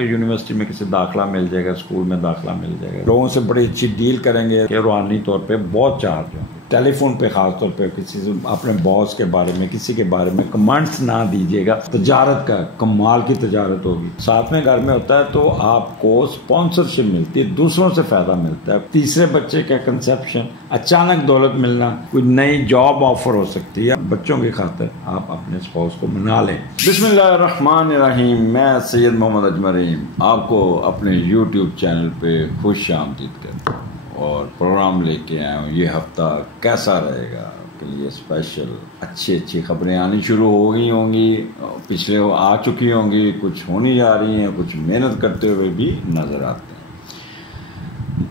کہ یونیورسٹی میں کسی داخلہ مل جائے گا, اسکول میں داخلہ مل جائے گا. لوگوں سے بڑی اچھی ڈیل کریں گے کہ روحانی طور پہ بہت چارج ہوں گے. ٹیلی فون پہ خاص طور پہ کسی سے اپنے باس کے بارے میں کسی کے بارے میں کمنٹس نہ دیجیے گا. تجارت کا کمال کی تجارت ہوگی. ساتھ میں گھر میں ہوتا ہے تو آپ کو اسپانسرشپ ملتی ہے, دوسروں سے فائدہ ملتا ہے. تیسرے بچے کا کنسپشن, اچانک دولت ملنا, کوئی نئی جاب آفر ہو سکتی ہے. بچوں کی خاطر آپ اپنے اسپاؤس کو منا لیں. بسم اللہ الرحمن الرحیم. میں سید محمد اجمرین آپ کو اپنے یوٹیوب چینل پہ خوش آمدید کرتا ہوں اور پروگرام لے کے آیا ہوں. یہ ہفتہ کیسا رہے گا آپ کے لیے اسپیشل. اچھی خبریں آنی شروع ہو گئی ہوں گی, پچھلے آ چکی ہوں گی, کچھ ہونی جا رہی ہیں, کچھ محنت کرتے ہوئے بھی نظر آتے ہیں.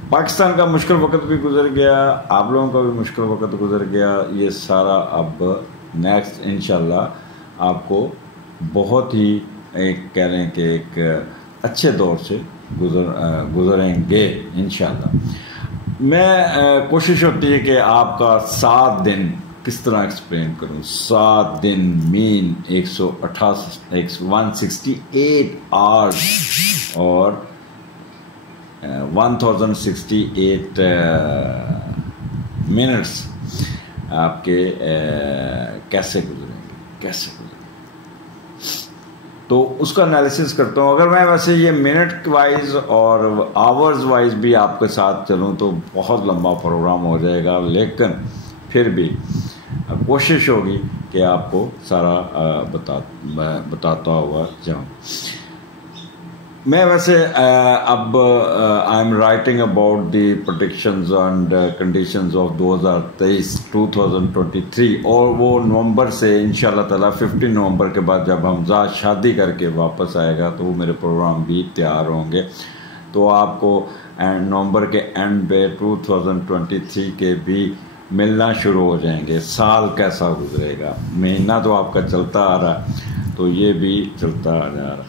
پاکستان کا مشکل وقت بھی گزر گیا, آپ لوگوں کا بھی مشکل وقت گزر گیا. یہ سارا اب نیکسٹ انشاءاللہ آپ کو بہت ہی کہہ لیں کہ ایک اچھے دور سے گزریں گے انشاءاللہ. میں کوشش ہوتی ہے کہ آپ کا 7 دن کس طرح ایکسپلین کروں. 7 دن مین 168 آورز اور 1068 منٹس آپ کے کیسے گزریں گے. تو اس کا انالیسس کرتا ہوں. اگر میں ویسے یہ منٹ وائز اور آورز وائز بھی آپ کے ساتھ چلوں تو بہت لمبا پروگرام ہو جائے گا, لیکن پھر بھی کوشش ہوگی کہ آپ کو سارا بتاتا ہوا جاؤں. میں ویسے اب I am writing about the predictions and conditions of 2023 اور وہ نومبر سے انشاءاللہ تعالیٰ 15 نومبر کے بعد جب حمزہ شادی کر کے واپس آئے گا تو وہ میرے پروگرام بھی تیار ہوں گے. تو آپ کو نومبر کے اینڈ پہ 2023 کے بھی ملنا شروع ہو جائیں گے. سال کیسا گزرے گا, مہینہ تو آپ کا چلتا آ رہا تو یہ بھی چلتا آ جا رہا.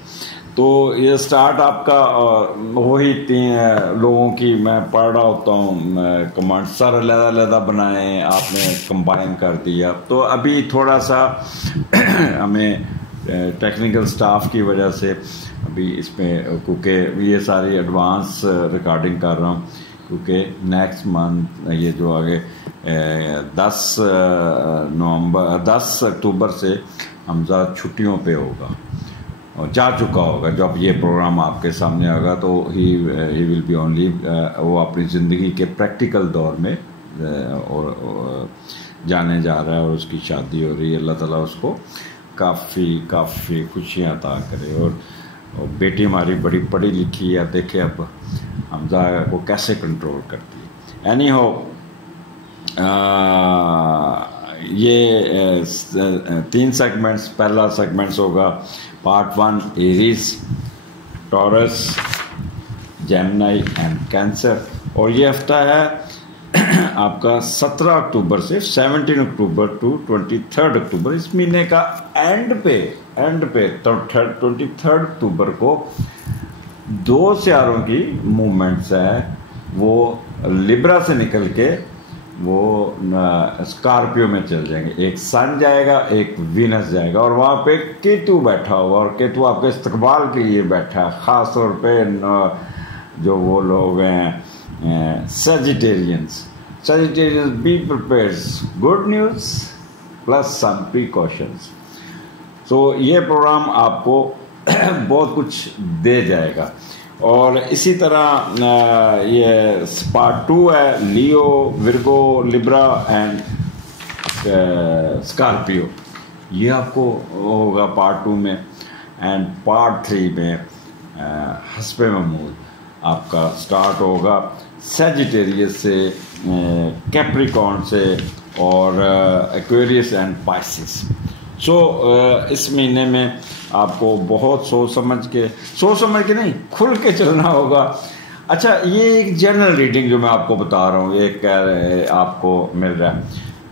تو یہ سٹارٹ آپ کا وہی 3 لوگوں کی میں پڑھ رہا ہوتا ہوں کمنٹ, سر علیحدہ بنائیں, آپ نے کمبائن کر دیا. تو ابھی تھوڑا سا ہمیں ٹیکنیکل سٹاف کی وجہ سے ابھی اس میں, کیونکہ یہ ساری ایڈوانس ریکارڈنگ کر رہا ہوں, کیونکہ نیکسٹ منتھ یہ جو آگے 10 اکتوبر سے حمزہ چھٹیوں پہ ہوگا اور جا چکا ہوگا. جب یہ پروگرام آپ کے سامنے آگا تو ہی ول بی اونلی, وہ اپنی زندگی کے پریکٹیکل دور میں اور جانے جا رہا ہے اور اس کی شادی ہو رہی ہے. اللہ تعالیٰ اس کو کافی خوشیاں عطا کرے. اور بیٹی ہماری بڑی پڑھی لکھی ہے, دیکھے اب حمزہ کو کیسے کنٹرول کرتی ہے. اینی ہو, یہ 3 سیگمنٹس. پہلا سیگمنٹس ہوگا part 1 Aries, Taurus, Gemini and Cancer. اور یہ ہفتہ ہے آپ کا 17 اکتوبر سے 17 اکتوبر ٹو 23 اکتوبر. اس مہینے کا اینڈ پہ 23 اکتوبر کو 2 سیاروں کی موومنٹس ہیں. وہ لبرا سے نکل کے وہ اسکارپیو میں چل جائیں گے. ایک سن جائے گا, ایک وینس جائے گا, اور وہاں پہ کیتو بیٹھا ہوا, اور کیتو آپ کے استقبال کے لیے بیٹھا ہے. خاص طور پہ جو وہ لوگ ہیں Sagittarians, be prepared, good news plus some precautions. تو یہ پروگرام آپ کو بہت کچھ دے جائے گا. اور اسی طرح یہ پارٹ 2 ہے لیو, ورگو, لبرا اینڈ اسکارپیو. یہ آپ کو ہوگا پارٹ 2 میں. اینڈ پارٹ 3 میں حسب معمول آپ کا سٹارٹ ہوگا سیجیٹیریس سے, کیپریکارن سے اور ایکویریس اینڈ پائسس. سو اس مہینے میں آپ کو بہت سوچ سمجھ کے نہیں, کھل کے چلنا ہوگا. اچھا, یہ ایک جنرل ریڈنگ جو میں آپ کو بتا رہا ہوں, یہ آپ کو مل رہا ہے,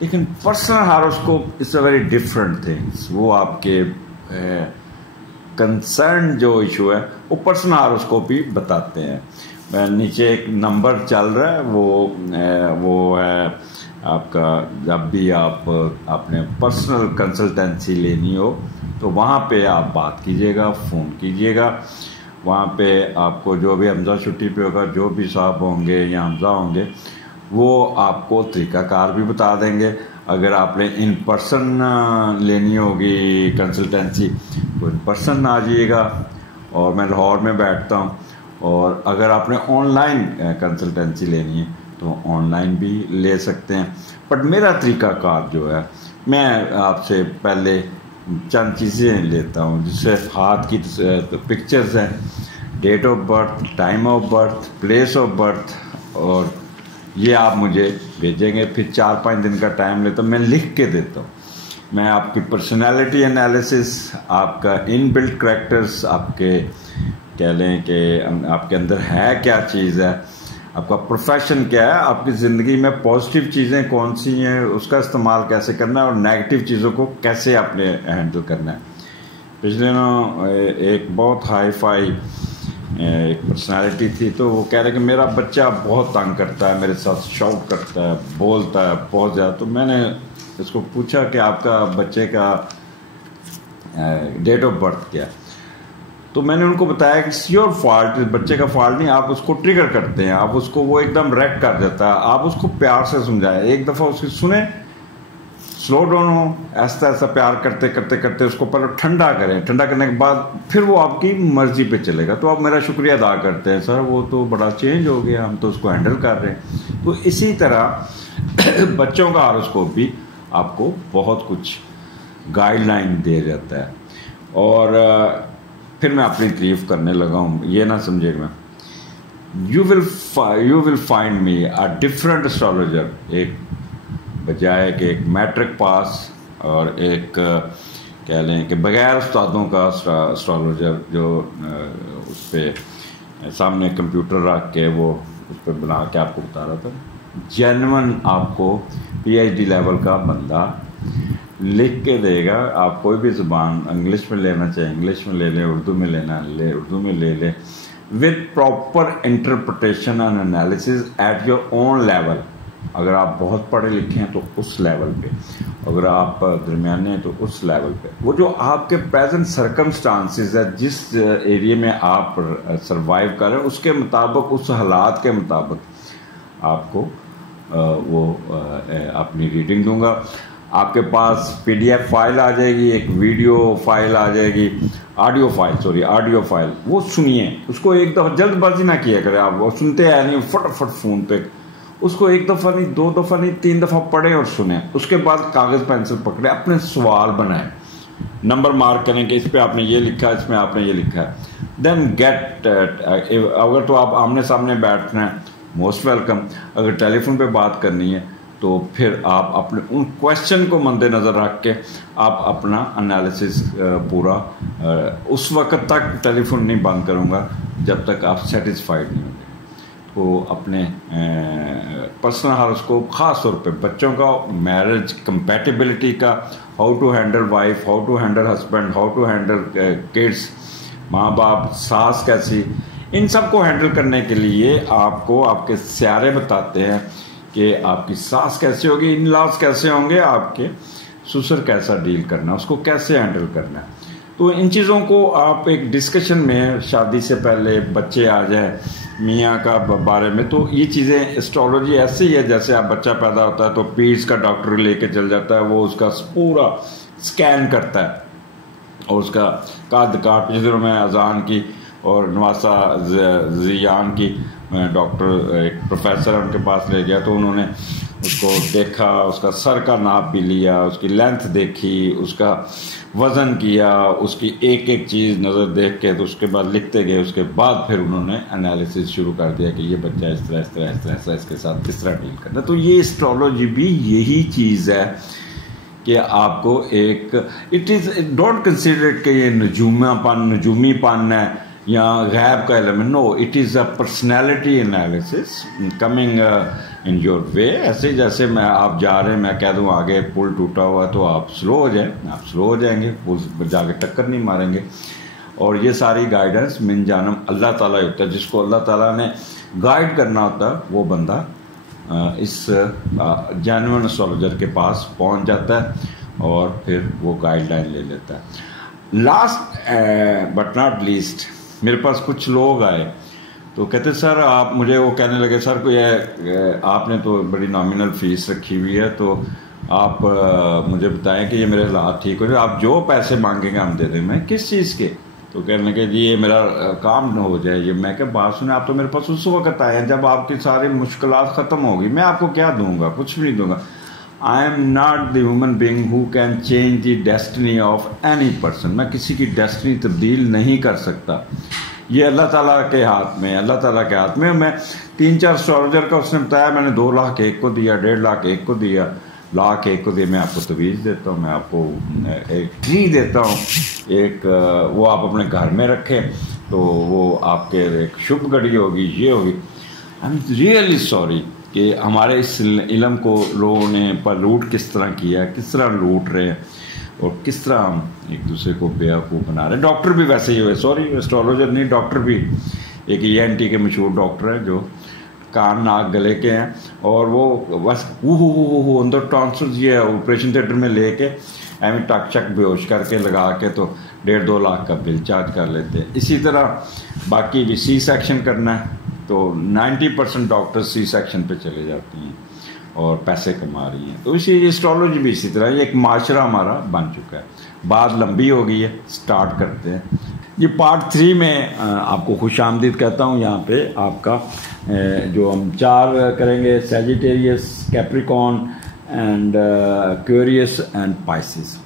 لیکن personal horoscope is a very different things. وہ آپ کے کنسرن جو ایشو ہے وہ پرسنل ہاروسکوپ ہی بتاتے ہیں. نیچے ایک نمبر چل رہا ہے, وہ ہے آپ کا. جب بھی آپ اپنے پرسنل کنسلٹنسی لینی ہو تو وہاں پہ آپ بات کیجیے گا, فون کیجیے گا, وہاں پہ آپ کو جو بھی حمزہ چھٹی پہ ہوگا، جو بھی صاحب ہوں گے یا حمزہ ہوں گے، وہ آپ کو طریقہ کار بھی بتا دیں گے۔ اگر آپ نے ان پرسن لینی ہوگی کنسلٹنسی تو ان پرسن آ جائیے گا، اور میں لاہور میں بیٹھتا ہوں۔ اور اگر آپ نے آن لائن کنسلٹنسی لینی ہے تو آن لائن بھی لے سکتے ہیں۔ بٹ میرا طریقہ کار جو ہے، میں آپ سے پہلے چند چیزیں لیتا ہوں، جس سے ہاتھ کی پکچرز ہیں، date of birth, time of birth, place of birth, اور یہ آپ مجھے بھیجیں گے۔ پھر 4-5 دن کا ٹائم لیتا ہوں، میں لکھ کے دیتا ہوں۔ میں آپ کی پرسنالٹی انالیسس، آپ کا ان بلٹ کریکٹرز، آپ کے کہہ لیں کہ آپ کے اندر ہے کیا چیز ہے، آپ کا پروفیشن کیا ہے، آپ کی زندگی میں پازیٹیو چیزیں کون سی ہیں، اس کا استعمال کیسے کرنا ہے، اور نیگیٹو چیزوں کو کیسے آپ نے ہینڈل کرنا ہے۔ پچھلے دنوں ایک بہت ہائی فائی ایک پرسنالٹی تھی، تو وہ کہہ رہے کہ میرا بچہ بہت تنگ کرتا ہے، میرے ساتھ شاؤٹ کرتا ہے، بولتا ہے بہت زیادہ۔ تو میں نے اس کو پوچھا کہ آپ کا بچے کا ڈیٹ آف برتھ کیا؟ تو میں نے ان کو بتایا کہ یور فالٹ، بچے کا فالٹ نہیں، آپ اس کو ٹریگر کرتے ہیں، آپ اس کو، وہ ایک دم ریک کر دیتا ہے، آپ اس کو پیار سے سمجھائیں، ایک دفعہ اس کی سنیں، سلو ڈاؤن ہو، ایسا ایسا پیار کرتے کرتے کرتے اس کو پہلے ٹھنڈا کریں، ٹھنڈا کرنے کے بعد پھر وہ آپ کی مرضی پہ چلے گا۔ تو آپ میرا شکریہ ادا کرتے ہیں، سر وہ تو بڑا چینج ہو گیا، ہم تو اس کو ہینڈل کر رہے ہیں۔ تو اسی طرح بچوں کا ہاروسکوپ بھی آپ کو بہت کچھ گائیڈ لائن دے جاتا ہے۔ اور پھر میں اپنی تعریف کرنے لگا ہوں، یہ نہ سمجھے گا you will find me a different astrologer, ایک بجائے کہ ایک میٹرک پاس اور ایک کہہ لیں کہ بغیر استادوں کا اسٹرالوجر، جو اس پہ سامنے کمپیوٹر رکھ کے وہ اس پہ بنا کے آپ کو بتا رہا تھا۔ جینون آپ کو پی ایچ ڈی لیول کا بندہ لکھ کے دے گا۔ آپ کوئی بھی زبان انگلش میں لینا چاہیں انگلش میں لے لیں، اردو میں لینا لے اردو میں لے لیں، with proper interpretation and analysis at your own level. اگر آپ بہت پڑھے لکھے ہیں تو اس لیول پہ، اگر آپ درمیانے ہیں تو اس لیول پہ، وہ جو آپ کے پریزنٹ سرکمسٹانسز ہے، جس ایریے میں آپ سروائیو کر رہے ہیں، اس کے مطابق، اس حالات کے مطابق آپ کو وہ اپنی ریڈنگ دوں گا۔ آپ کے پاس پی ڈی ایف فائل آ جائے گی، ایک ویڈیو فائل آ جائے گی، آڈیو فائل، وہ سنیے، اس کو ایک دفعہ جلد بازی نہ کیا کرے، آپ وہ سنتے ہیں نہیں فٹ فون پہ، اس کو ایک دفعہ نہیں، 2 دفعہ نہیں، 3 دفعہ پڑھیں اور سنیں۔ اس کے بعد کاغذ پینسل پکڑیں، اپنے سوال بنائیں، نمبر مارک کریں کہ اس پہ آپ نے یہ لکھا ہے، اس میں آپ نے یہ لکھا ہے، دین گیٹ۔ اگر تو آپ آمنے سامنے بیٹھنا ہے، موسٹ ویلکم۔ اگر ٹیلی فون پہ بات کرنی ہے تو پھر آپ اپنے ان کویشچن کو مد نظر رکھ کے آپ اپنا انالیسس پورا، اس وقت تک ٹیلی فون نہیں بند کروں گا جب تک آپ سیٹسفائیڈ نہیں ہوں گے۔ تو اپنے پرسنل ہاروسکوپ، خاص طور پہ بچوں کا، میرج کمپیٹیبلٹی کا، how to handle wife, how to handle husband, how to handle kids, ماں باپ، ساس کیسی، ان سب کو ہینڈل کرنے کے لیے آپ کو آپ کے سیارے بتاتے ہیں کہ آپ کی ساس کیسے ہوگی، ان لاز کیسے ہوں گے، آپ کے سسر کیسا ڈیل کرنا، اس کو کیسے ہینڈل کرنا ہے۔ تو ان چیزوں کو آپ ایک ڈسکشن میں، شادی سے پہلے بچے آ جائیں میاں کا بارے میں، تو یہ چیزیں اسٹرالوجی ایسے ہی ہے جیسے آپ بچہ پیدا ہوتا ہے تو پیٹس کا ڈاکٹر لے کے چل جاتا ہے، وہ اس کا پورا سکین کرتا ہے اور اس کا قد کاٹ۔ پچھلے دنوں میں اذان کی اور نواسا زیان کی ڈاکٹر، ایک پروفیسر ان کے پاس لے گیا، تو انہوں نے اس کو دیکھا، اس کا سر کا ناپ بھی لیا، اس کی لینتھ دیکھی، اس کا وزن کیا، اس کی ایک ایک چیز نظر دیکھ کے، تو اس کے بعد لکھتے گئے۔ اس کے بعد پھر انہوں نے انالیسس شروع کر دیا کہ یہ بچہ اس طرح اس کے ساتھ کس طرح ڈیل کرنا۔ تو یہ اسٹرالوجی بھی یہی چیز ہے کہ آپ کو ایک اٹ از ڈونٹ کنسیڈر کہ یہ نجومی پن ہے یا غیب کا علم ہے، no, it is a personality analysis coming in your way. ایسے جیسے میں آپ جا رہے ہیں، میں کہہ دوں آگے پل ٹوٹا ہوا ہے تو آپ سلو ہو جائیں، آپ سلو ہو جائیں گے، پل جا کے ٹکر نہیں ماریں گے۔ اور یہ ساری گائیڈنس من جانب اللہ تعالیٰ ہوتا ہے، جس کو اللہ تعالیٰ نے گائیڈ کرنا ہوتا ہے وہ بندہ اس جینوئن اسٹرالوجر کے پاس پہنچ جاتا ہے اور پھر وہ گائیڈ لائن لے لیتا ہے۔ لاسٹ بٹ ناٹ لیسٹ، میرے پاس کچھ لوگ آئے تو کہتے سر آپ مجھے وہ کہنے لگے سر کوئی آپ نے تو بڑی نامنل فیس رکھی ہوئی ہے تو آپ مجھے بتائیں کہ یہ میرے حالات ٹھیک ہو جائے, آپ جو پیسے مانگیں گے ہم دے دیں. میں کس چیز کے؟ تو کہنے لگے جی یہ میرا کام نہ ہو جائے. یہ میں کہ بات سنیں, آپ تو میرے پاس اس وقت آئے ہیں جب آپ کی ساری مشکلات ختم ہوگی, میں آپ کو کیا دوں گا؟ کچھ بھی نہیں دوں گا. I am not the human being who can change the destiny of any person. میں کسی کی ڈیسٹنی تبدیل نہیں کر سکتا, یہ اللہ تعالیٰ کے ہاتھ میں, اللہ تعالیٰ کے ہاتھ میں. میں 3-4 اسٹرالوجر کا اس نے بتایا, میں نے 2 لاکھ ایک کو دیا, 1.5 لاکھ ایک کو دیا, 1 لاکھ ایک کو دیا. میں آپ کو تویز دیتا ہوں, میں آپ کو ایک ٹری دیتا ہوں, ایک وہ آپ اپنے گھر میں رکھیں تو وہ آپ کے ایک شبھ گھڑی ہوگی, یہ ہوگی. آئی ایم ریئلی سوری کہ ہمارے اس علم کو لوگوں نے پر لوٹ کس طرح کیا, کس طرح لوٹ رہے ہیں اور کس طرح ہم ایک دوسرے کو بیوقوف بنا رہے ہیں. ڈاکٹر بھی ویسے ہی ہوئے, سوری اسٹرالوجر نہیں, ڈاکٹر بھی. ایک ENT کے مشہور ڈاکٹر ہیں جو کان ناک گلے کے ہیں, اور وہ بس اندر ٹانسلز یہ آپریشن تھیٹر میں لے کے ایویں ٹک چک بیہوش کر کے لگا کے تو 1.5-2 لاکھ کا بل چارج کر لیتے ہیں. اسی طرح باقی بھی سی سیکشن کرنا ہے تو 90% ڈاکٹر سی سیکشن پہ چلے جاتی ہیں اور پیسے کما رہی ہیں. تو اسی اسٹرالوجی بھی اسی طرح, یہ ایک معاشرہ ہمارا بن چکا ہے. بات لمبی ہو گئی ہے, سٹارٹ کرتے ہیں. یہ پارٹ 3 میں آپ کو خوش آمدید کہتا ہوں. یہاں پہ آپ کا جو ہم 4 کریں گے, Sagittarius, Capricorn and Aquarius and Pisces.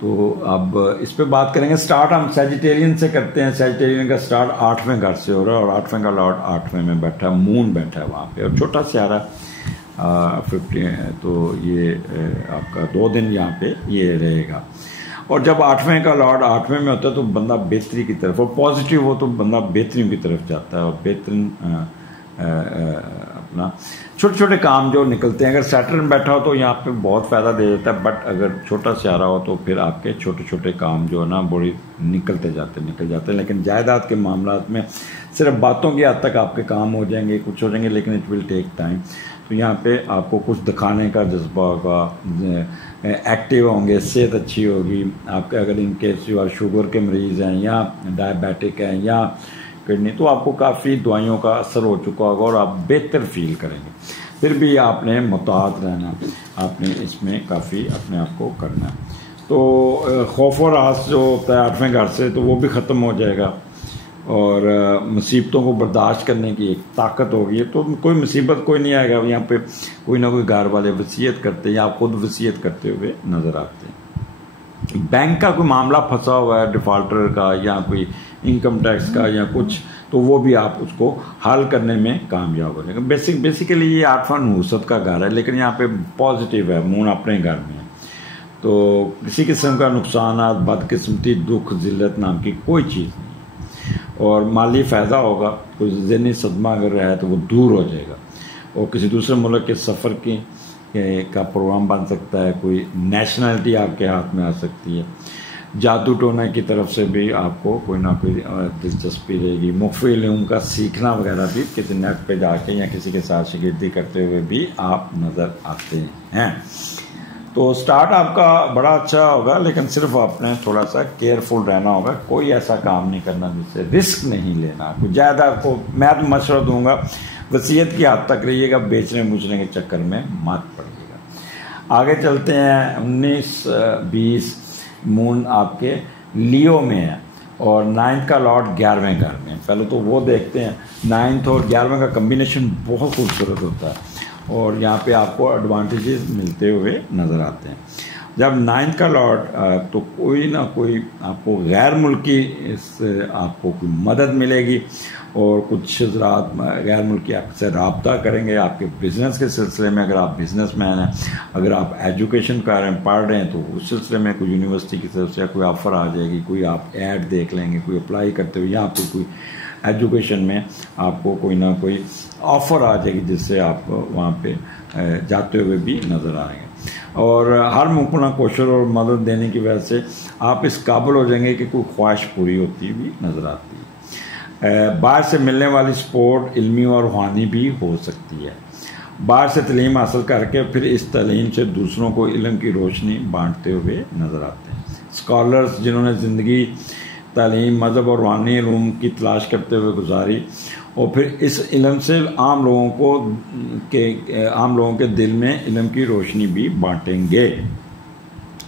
تو اب اس پہ بات کریں گے. سٹارٹ ہم سیجیٹیرین سے کرتے ہیں. سیجیٹیرین کا سٹارٹ 8ویں گھر سے ہو رہا ہے, اور 8ویں کا لارڈ 8ویں میں بیٹھا ہے, مون بیٹھا ہے وہاں پہ, اور چھوٹا سیارہ 50. تو یہ آپ کا 2 دن یہاں پہ یہ رہے گا. اور جب 8ویں کا لارڈ 8ویں میں ہوتا ہے تو بندہ بہتری کی طرف, اور پازیٹیو ہو تو بندہ بہتریوں کی طرف جاتا ہے, اور بہترین اپنا چھوٹے چھوٹے کام جو نکلتے ہیں. اگر سیٹرن بیٹھا ہو تو یہاں پہ بہت فائدہ دے دیتا ہے, بٹ اگر چھوٹا سیارہ ہو تو پھر آپ کے چھوٹے چھوٹے کام جو ہے نا بڑی نکل جاتے ہیں. لیکن جائیداد کے معاملات میں صرف باتوں کی حد تک آپ کے کام ہو جائیں گے, کچھ ہو جائیں گے, لیکن اٹ ول ٹیک ٹائم. تو یہاں پہ آپ کو کچھ دکھانے کا جذبہ ہوگا, ایکٹیو ہوں گے, صحت اچھی ہوگی آپ کے. اگر ان کیس جو شوگر کے مریض ہیں یا ڈائبیٹک ہیں یا کڈنی, تو آپ کو کافی دوائیوں کا اثر ہو چکا ہوگا اور آپ بہتر فیل کریں گے. پھر بھی آپ نے محتاط رہنا, آپ نے اس میں کافی اپنے آپ کو کرنا ہے. تو خوف و راز جو ہوتا ہے 8ویں گھر سے, تو وہ بھی ختم ہو جائے گا, اور مصیبتوں کو برداشت کرنے کی ایک طاقت ہوگی. تو کوئی مصیبت کوئی نہیں آئے گا. یہاں پہ کوئی نہ کوئی گھر والے وصیت کرتے ہیں یا آپ خود وصیت کرتے ہوئے نظر آتے ہیں. بینک کا کوئی معاملہ پھنسا ہوا ہے, ڈیفالٹر کا یا کوئی انکم ٹیکس کا یا کچھ, تو وہ بھی آپ اس کو حل کرنے میں کامیاب ہو جائیں گے. بیسیکلی یہ 8واں نحوست کا گھر ہے, لیکن یہاں پہ پازیٹیو ہے, مون اپنے گھر میں ہے. تو کسی قسم کا نقصانات, بدقسمتی, دکھ, ذلت نام کی کوئی چیز نہیں. اور مالی فائدہ ہوگا. کوئی ذہنی صدمہ اگر رہا تو وہ دور ہو جائے گا, اور کسی دوسرے ملک کے سفر کا پروگرام بن سکتا ہے. کوئی نیشنلٹی آپ کے ہاتھ میں آ سکتی ہے. جادو ٹونا کی طرف سے بھی آپ کو کوئی نہ کوئی دلچسپی رہے گی. مخفی علوم کا سیکھنا وغیرہ بھی کسی نیٹ پہ جا کے یا کسی کے ساتھ شاگردی کرتے ہوئے بھی آپ نظر آتے ہیں. تو سٹارٹ آپ کا بڑا اچھا ہوگا, لیکن صرف آپ نے تھوڑا سا کیئرفل رہنا ہوگا. کوئی ایسا کام نہیں کرنا جس سے رسک نہیں لینا. کوئی جائیداد کو میں تو مشورہ دوں گا, وصیت کی حد تک رہیے گا, بیچنے بوچھنے کے چکر میں مت پڑیے گا. آگے چلتے ہیں. 19-20 مون آپ کے لیو میں ہے, اور 9th کا لارڈ 11ویں گھر میں. پہلے تو وہ دیکھتے ہیں. 9th اور 11ویں کا کمبینیشن بہت خوبصورت ہوتا ہے, اور یہاں پہ آپ کو ایڈوانٹیجز ملتے ہوئے نظر آتے ہیں. جب 9th کا لارڈ, تو کوئی نہ کوئی آپ کو غیر ملکی آپ کو کوئی مدد ملے گی, اور کچھ حضرات غیر ملکی آپ سے رابطہ کریں گے آپ کے بزنس کے سلسلے میں. اگر آپ بزنس مین ہیں, اگر آپ ایجوکیشن کر رہے ہیں, پڑھ رہے ہیں, تو اس سلسلے میں کوئی یونیورسٹی کی طرف سے کوئی آفر آ جائے گی. کوئی آپ ایڈ دیکھ لیں گے, کوئی اپلائی کرتے ہوئے, یہاں پہ کوئی ایجوکیشن میں آپ کو کوئی نہ کوئی آفر آ جائے گی, جس سے آپ وہاں پہ جاتے ہوئے بھی نظر آئیں گے. اور ہر ممکنہ کوشش اور مدد دینے کی وجہ سے آپ اس قابل ہو جائیں گے کہ کوئی خواہش پوری ہوتی بھی نظر آتی ہے. باہر سے ملنے والی سپورٹ علمی اور روحانی بھی ہو سکتی ہے. باہر سے تعلیم حاصل کر کے پھر اس تعلیم سے دوسروں کو علم کی روشنی بانٹتے ہوئے نظر آتے ہیں. اسکالرز جنہوں نے زندگی تعلیم مذہب اور روحانی علوم کی تلاش کرتے ہوئے گزاری، اور پھر اس علم سے عام لوگوں کے دل میں علم کی روشنی بھی بانٹیں گے۔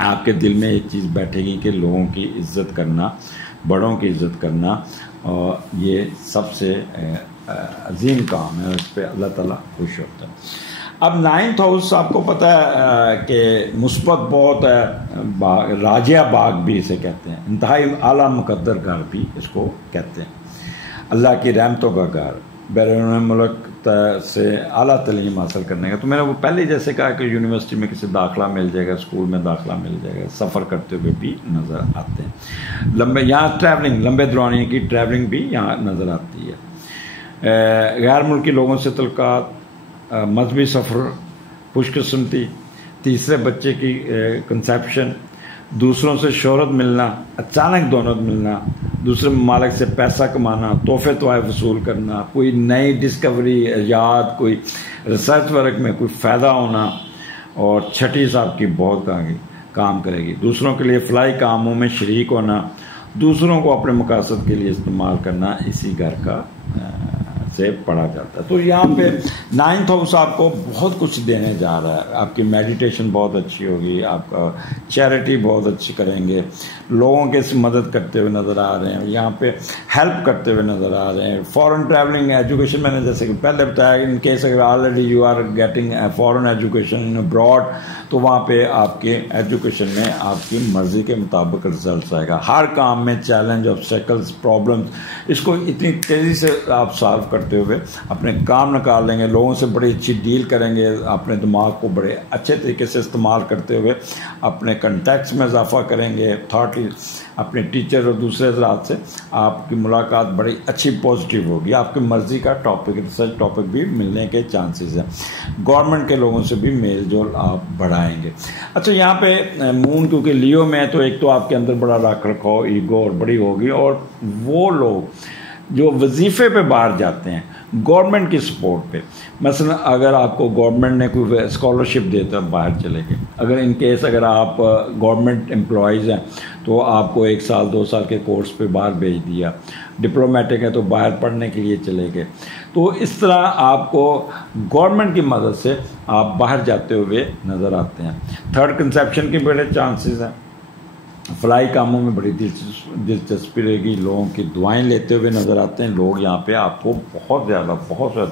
آپ کے دل میں ایک چیز بیٹھے گی کہ لوگوں کی عزت کرنا، بڑوں کی عزت کرنا، اور یہ سب سے عظیم کام ہے، اس پہ اللہ تعالیٰ خوش ہوتا ہے۔ اب 9th ہاؤس آپ کو پتہ ہے کہ مثبت بہت ہے، راجیہ باغ بھی اسے کہتے ہیں، انتہائی اعلیٰ مقدر گھر بھی اس کو کہتے ہیں، اللہ کی رحمتوں کا گھر، بیرون ملک سے اعلیٰ تعلیم حاصل کرنے کا۔ تو میں نے وہ پہلے جیسے کہا کہ یونیورسٹی میں کسی داخلہ مل جائے گا، اسکول میں داخلہ مل جائے گا، سفر کرتے ہوئے بھی نظر آتے ہیں، یہاں ٹریولنگ، لمبے دورانیے کی ٹریولنگ بھی یہاں نظر آتی ہے، غیر ملکی لوگوں سے تعلقات، مذہبی سفر، خوش قسمتی، تیسرے بچے کی کنسیپشن، دوسروں سے شہرت ملنا، اچانک دولت ملنا، دوسرے ممالک سے پیسہ کمانا، تحفے وصول کرنا، کوئی نئی ڈسکوری ایجاد، کوئی ریسرچ ورک میں کوئی فائدہ ہونا، اور چھٹی صاحب کی بہت کام کرے گی، دوسروں کے لیے فلاحی کاموں میں شریک ہونا، دوسروں کو اپنے مقاصد کے لیے استعمال کرنا، اسی گھر کا سے پڑھا جاتا ہے۔ تو یہاں پہ 9th ہاؤس آپ کو بہت کچھ دینے جا رہا ہے، آپ کی میڈیٹیشن بہت اچھی ہوگی، آپ کا چیریٹی بہت اچھی کریں گے، لوگوں کے مدد کرتے ہوئے نظر آ رہے ہیں، یہاں پہ ہیلپ کرتے ہوئے نظر آ رہے ہیں، فورن ٹریولنگ، ایجوکیشن، میں نے جیسے کہ پہلے بتایا، ان کیس اگر already you are getting foreign education in abroad, تو وہاں پہ آپ کے ایجوکیشن میں آپ کی مرضی کے مطابق رزلٹس آئے گا، ہر کام میں چیلنج، آبسٹیکلز، پرابلمس، اس کو اتنی تیزی سے آپ سالو کرتے ہوئے اپنے کام نکال لیں گے، لوگوں سے بڑی اچھی ڈیل کریں گے، اپنے دماغ کو بڑے اچھے طریقے سے استعمال کرتے ہوئے اپنے کنٹیکٹس میں اضافہ کریں گے، اپنے ٹیچر اور دوسرے حضرات سے آپ کی ملاقات بڑی اچھی پازیٹیو ہوگی، آپ کی مرضی کا ٹاپک، ریسرچ ٹاپک بھی ملنے کے چانسز ہیں، گورنمنٹ کے لوگوں سے بھی میل جول آپ بڑھائیں گے۔ اچھا، یہاں پہ مون کیونکہ لیو میں تو ایک تو آپ کے اندر بڑا رکھ رکھاؤ، ایگو اور بڑی ہوگی، اور وہ لوگ جو وظیفے پہ باہر جاتے ہیں گورنمنٹ کی سپورٹ پہ، مثلا اگر آپ کو گورنمنٹ نے کوئی اسکالرشپ دیتا ہے باہر چلے گئے، اگر ان کیس اگر آپ گورنمنٹ امپلائیز ہیں تو آپ کو 1 سال 2 سال کے کورس پہ باہر بھیج دیا، ڈپلومیٹک ہے تو باہر پڑھنے کے لیے چلے گئے، تو اس طرح آپ کو گورنمنٹ کی مدد سے آپ باہر جاتے ہوئے نظر آتے ہیں۔ 3rd کنسیپشن کے بڑے چانسز ہیں، فلاحی کاموں میں بڑی دلچسپی رہے گی، لوگوں کی دعائیں لیتے ہوئے نظر آتے ہیں، لوگ یہاں پہ آپ کو بہت زیادہ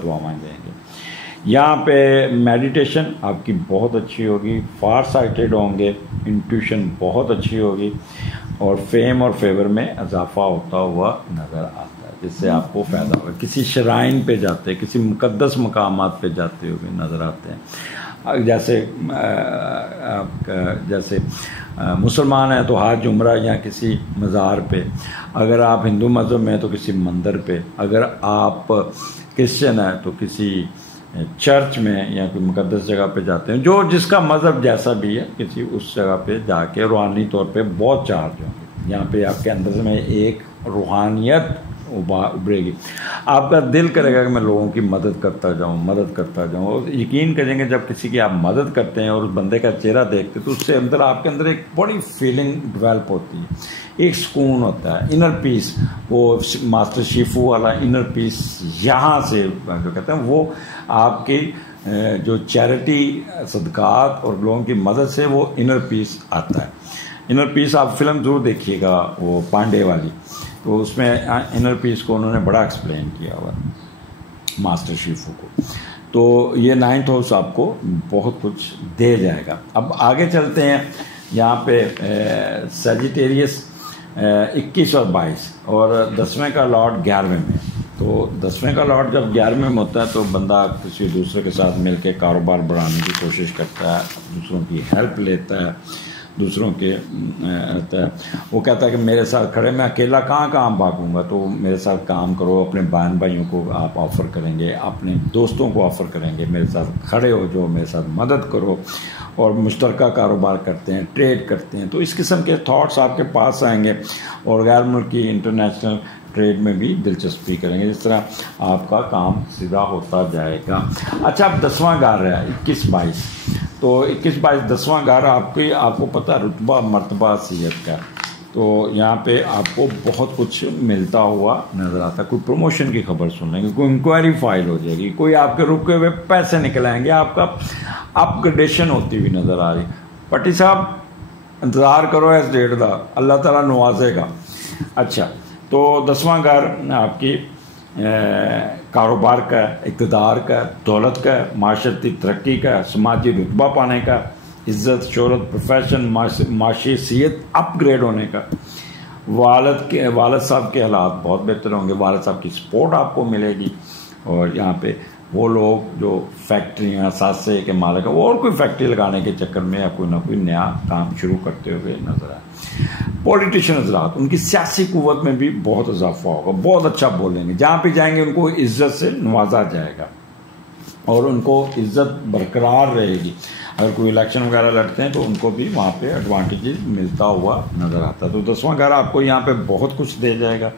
دعائیں دیں گے۔ یہاں پہ میڈیٹیشن آپ کی بہت اچھی ہوگی، فار سائٹڈ ہوں گے، انٹیوشن بہت اچھی ہوگی، اور فیم اور فیور میں اضافہ ہوتا ہوا نظر آتا ہے، جس سے آپ کو فائدہ ہوگا۔ کسی شرائن پہ جاتے، کسی مقدس مقامات پہ جاتے ہوئے نظر آتے ہیں، جیسے مسلمان ہیں تو حج عمرہ یا کسی مزار پہ، اگر آپ ہندو مذہب میں ہیں تو کسی مندر پہ، اگر آپ کرسچن ہیں تو کسی چرچ میں یا کوئی مقدس جگہ پہ جاتے ہیں، جو جس کا مذہب جیسا بھی ہے، کسی اس جگہ پہ جا کے روحانی طور پہ بہت چارج ہوں گے، یہاں پہ آپ کے اندر میں ایک روحانیت ابھرے گی، آپ کا دل کرے گا کہ میں لوگوں کی مدد کرتا جاؤں، اور یقین کریں گے جب کسی کی آپ مدد کرتے ہیں اور اس بندے کا چہرہ دیکھتے تو اس سے اندر آپ کے اندر ایک بڑی فیلنگ ڈیولپ ہوتی ہے، ایک سکون ہوتا ہے، انر پیس، وہ ماسٹر شیفو والا انر پیس یہاں سے جو کہتے ہیں، وہ آپ کی جو چیریٹی، صدقات اور لوگوں کی مدد سے وہ انر پیس آتا ہے۔ انر پیس آپ فلم ضرور دیکھیے گا، وہ پانڈے والی، تو اس میں انر پیس کو انہوں نے بڑا ایکسپلین کیا ہوا ماسٹر شیفو کو، تو یہ 9th ہاؤس آپ کو بہت کچھ دے جائے گا۔ اب آگے چلتے ہیں، یہاں پہ سیجیٹیریس 21 اور 22 اور 10ویں کا لاٹ 11ویں میں، تو 10ویں کا لاٹ جب 11ویں میں ہوتا ہے تو بندہ کسی دوسرے کے ساتھ مل کے کاروبار بڑھانے کی کوشش کرتا ہے، دوسروں کی ہیلپ لیتا ہے، دوسروں کے رہتا ہے، وہ کہتا ہے کہ میرے ساتھ کھڑے، میں اکیلا کہاں بھاگوں گا، تو میرے ساتھ کام کرو، اپنے بہن بھائیوں کو آپ آفر کریں گے، اپنے دوستوں کو آفر کریں گے، میرے ساتھ کھڑے ہو، جو میرے ساتھ مدد کرو، اور مشترکہ کاروبار کرتے ہیں، ٹریڈ کرتے ہیں، تو اس قسم کے تھاٹس آپ کے پاس آئیں گے، اور غیر ملکی انٹرنیشنل ٹریڈ میں بھی دلچسپی کریں گے، جس طرح آپ کا کام سیدھا ہوتا جائے گا۔ اچھا، اب 10واں گھر ہے 21-22، تو 21-22 10واں گھر آپ کو پتہ رتبہ مرتبہ حیثیت کا، تو یہاں پہ آپ کو بہت کچھ ملتا ہوا نظر آتا ہے. کوئی پروموشن کی خبر سن لیں گے, کوئی انکوائری فائل ہو جائے گی, کوئی آپ کے رکے ہوئے پیسے نکل آئیں گے, آپ کا اپ گریڈیشن ہوتی ہوئی نظر آ رہی. پٹی صاحب انتظار کرو اس ڈیٹ کا, اللہ تعالیٰ نوازے گا. اچھا, تو 10واں گھر آپ کی کاروبار کا, اقتدار کا, دولت کا, معاشرتی ترقی کا, سماجی رتبہ پانے کا, عزت شہرت پروفیشن معاشی صحت اپ گریڈ ہونے کا. والد صاحب کے حالات بہت بہتر ہوں گے, والد صاحب کی سپورٹ آپ کو ملے گی. اور یہاں پہ وہ لوگ جو فیکٹریاں ساسے کے مالک ہیں وہ اور کوئی فیکٹری لگانے کے چکر میں یا کوئی نہ کوئی نیا کام شروع کرتے ہوئے نظر آئے. پولیٹیشین حضرات, ان کی سیاسی قوت میں بھی بہت اضافہ ہوگا, بہت اچھا بولیں گے, جہاں پہ جائیں گے ان کو عزت سے نوازا جائے گا اور ان کو عزت برقرار رہے گی. اگر کوئی الیکشن وغیرہ لڑتے ہیں تو ان کو بھی وہاں پہ ایڈوانٹیجز ملتا ہوا نظر آتا ہے. تو 10واں گھر آپ کو یہاں پہ بہت کچھ دے جائے گا,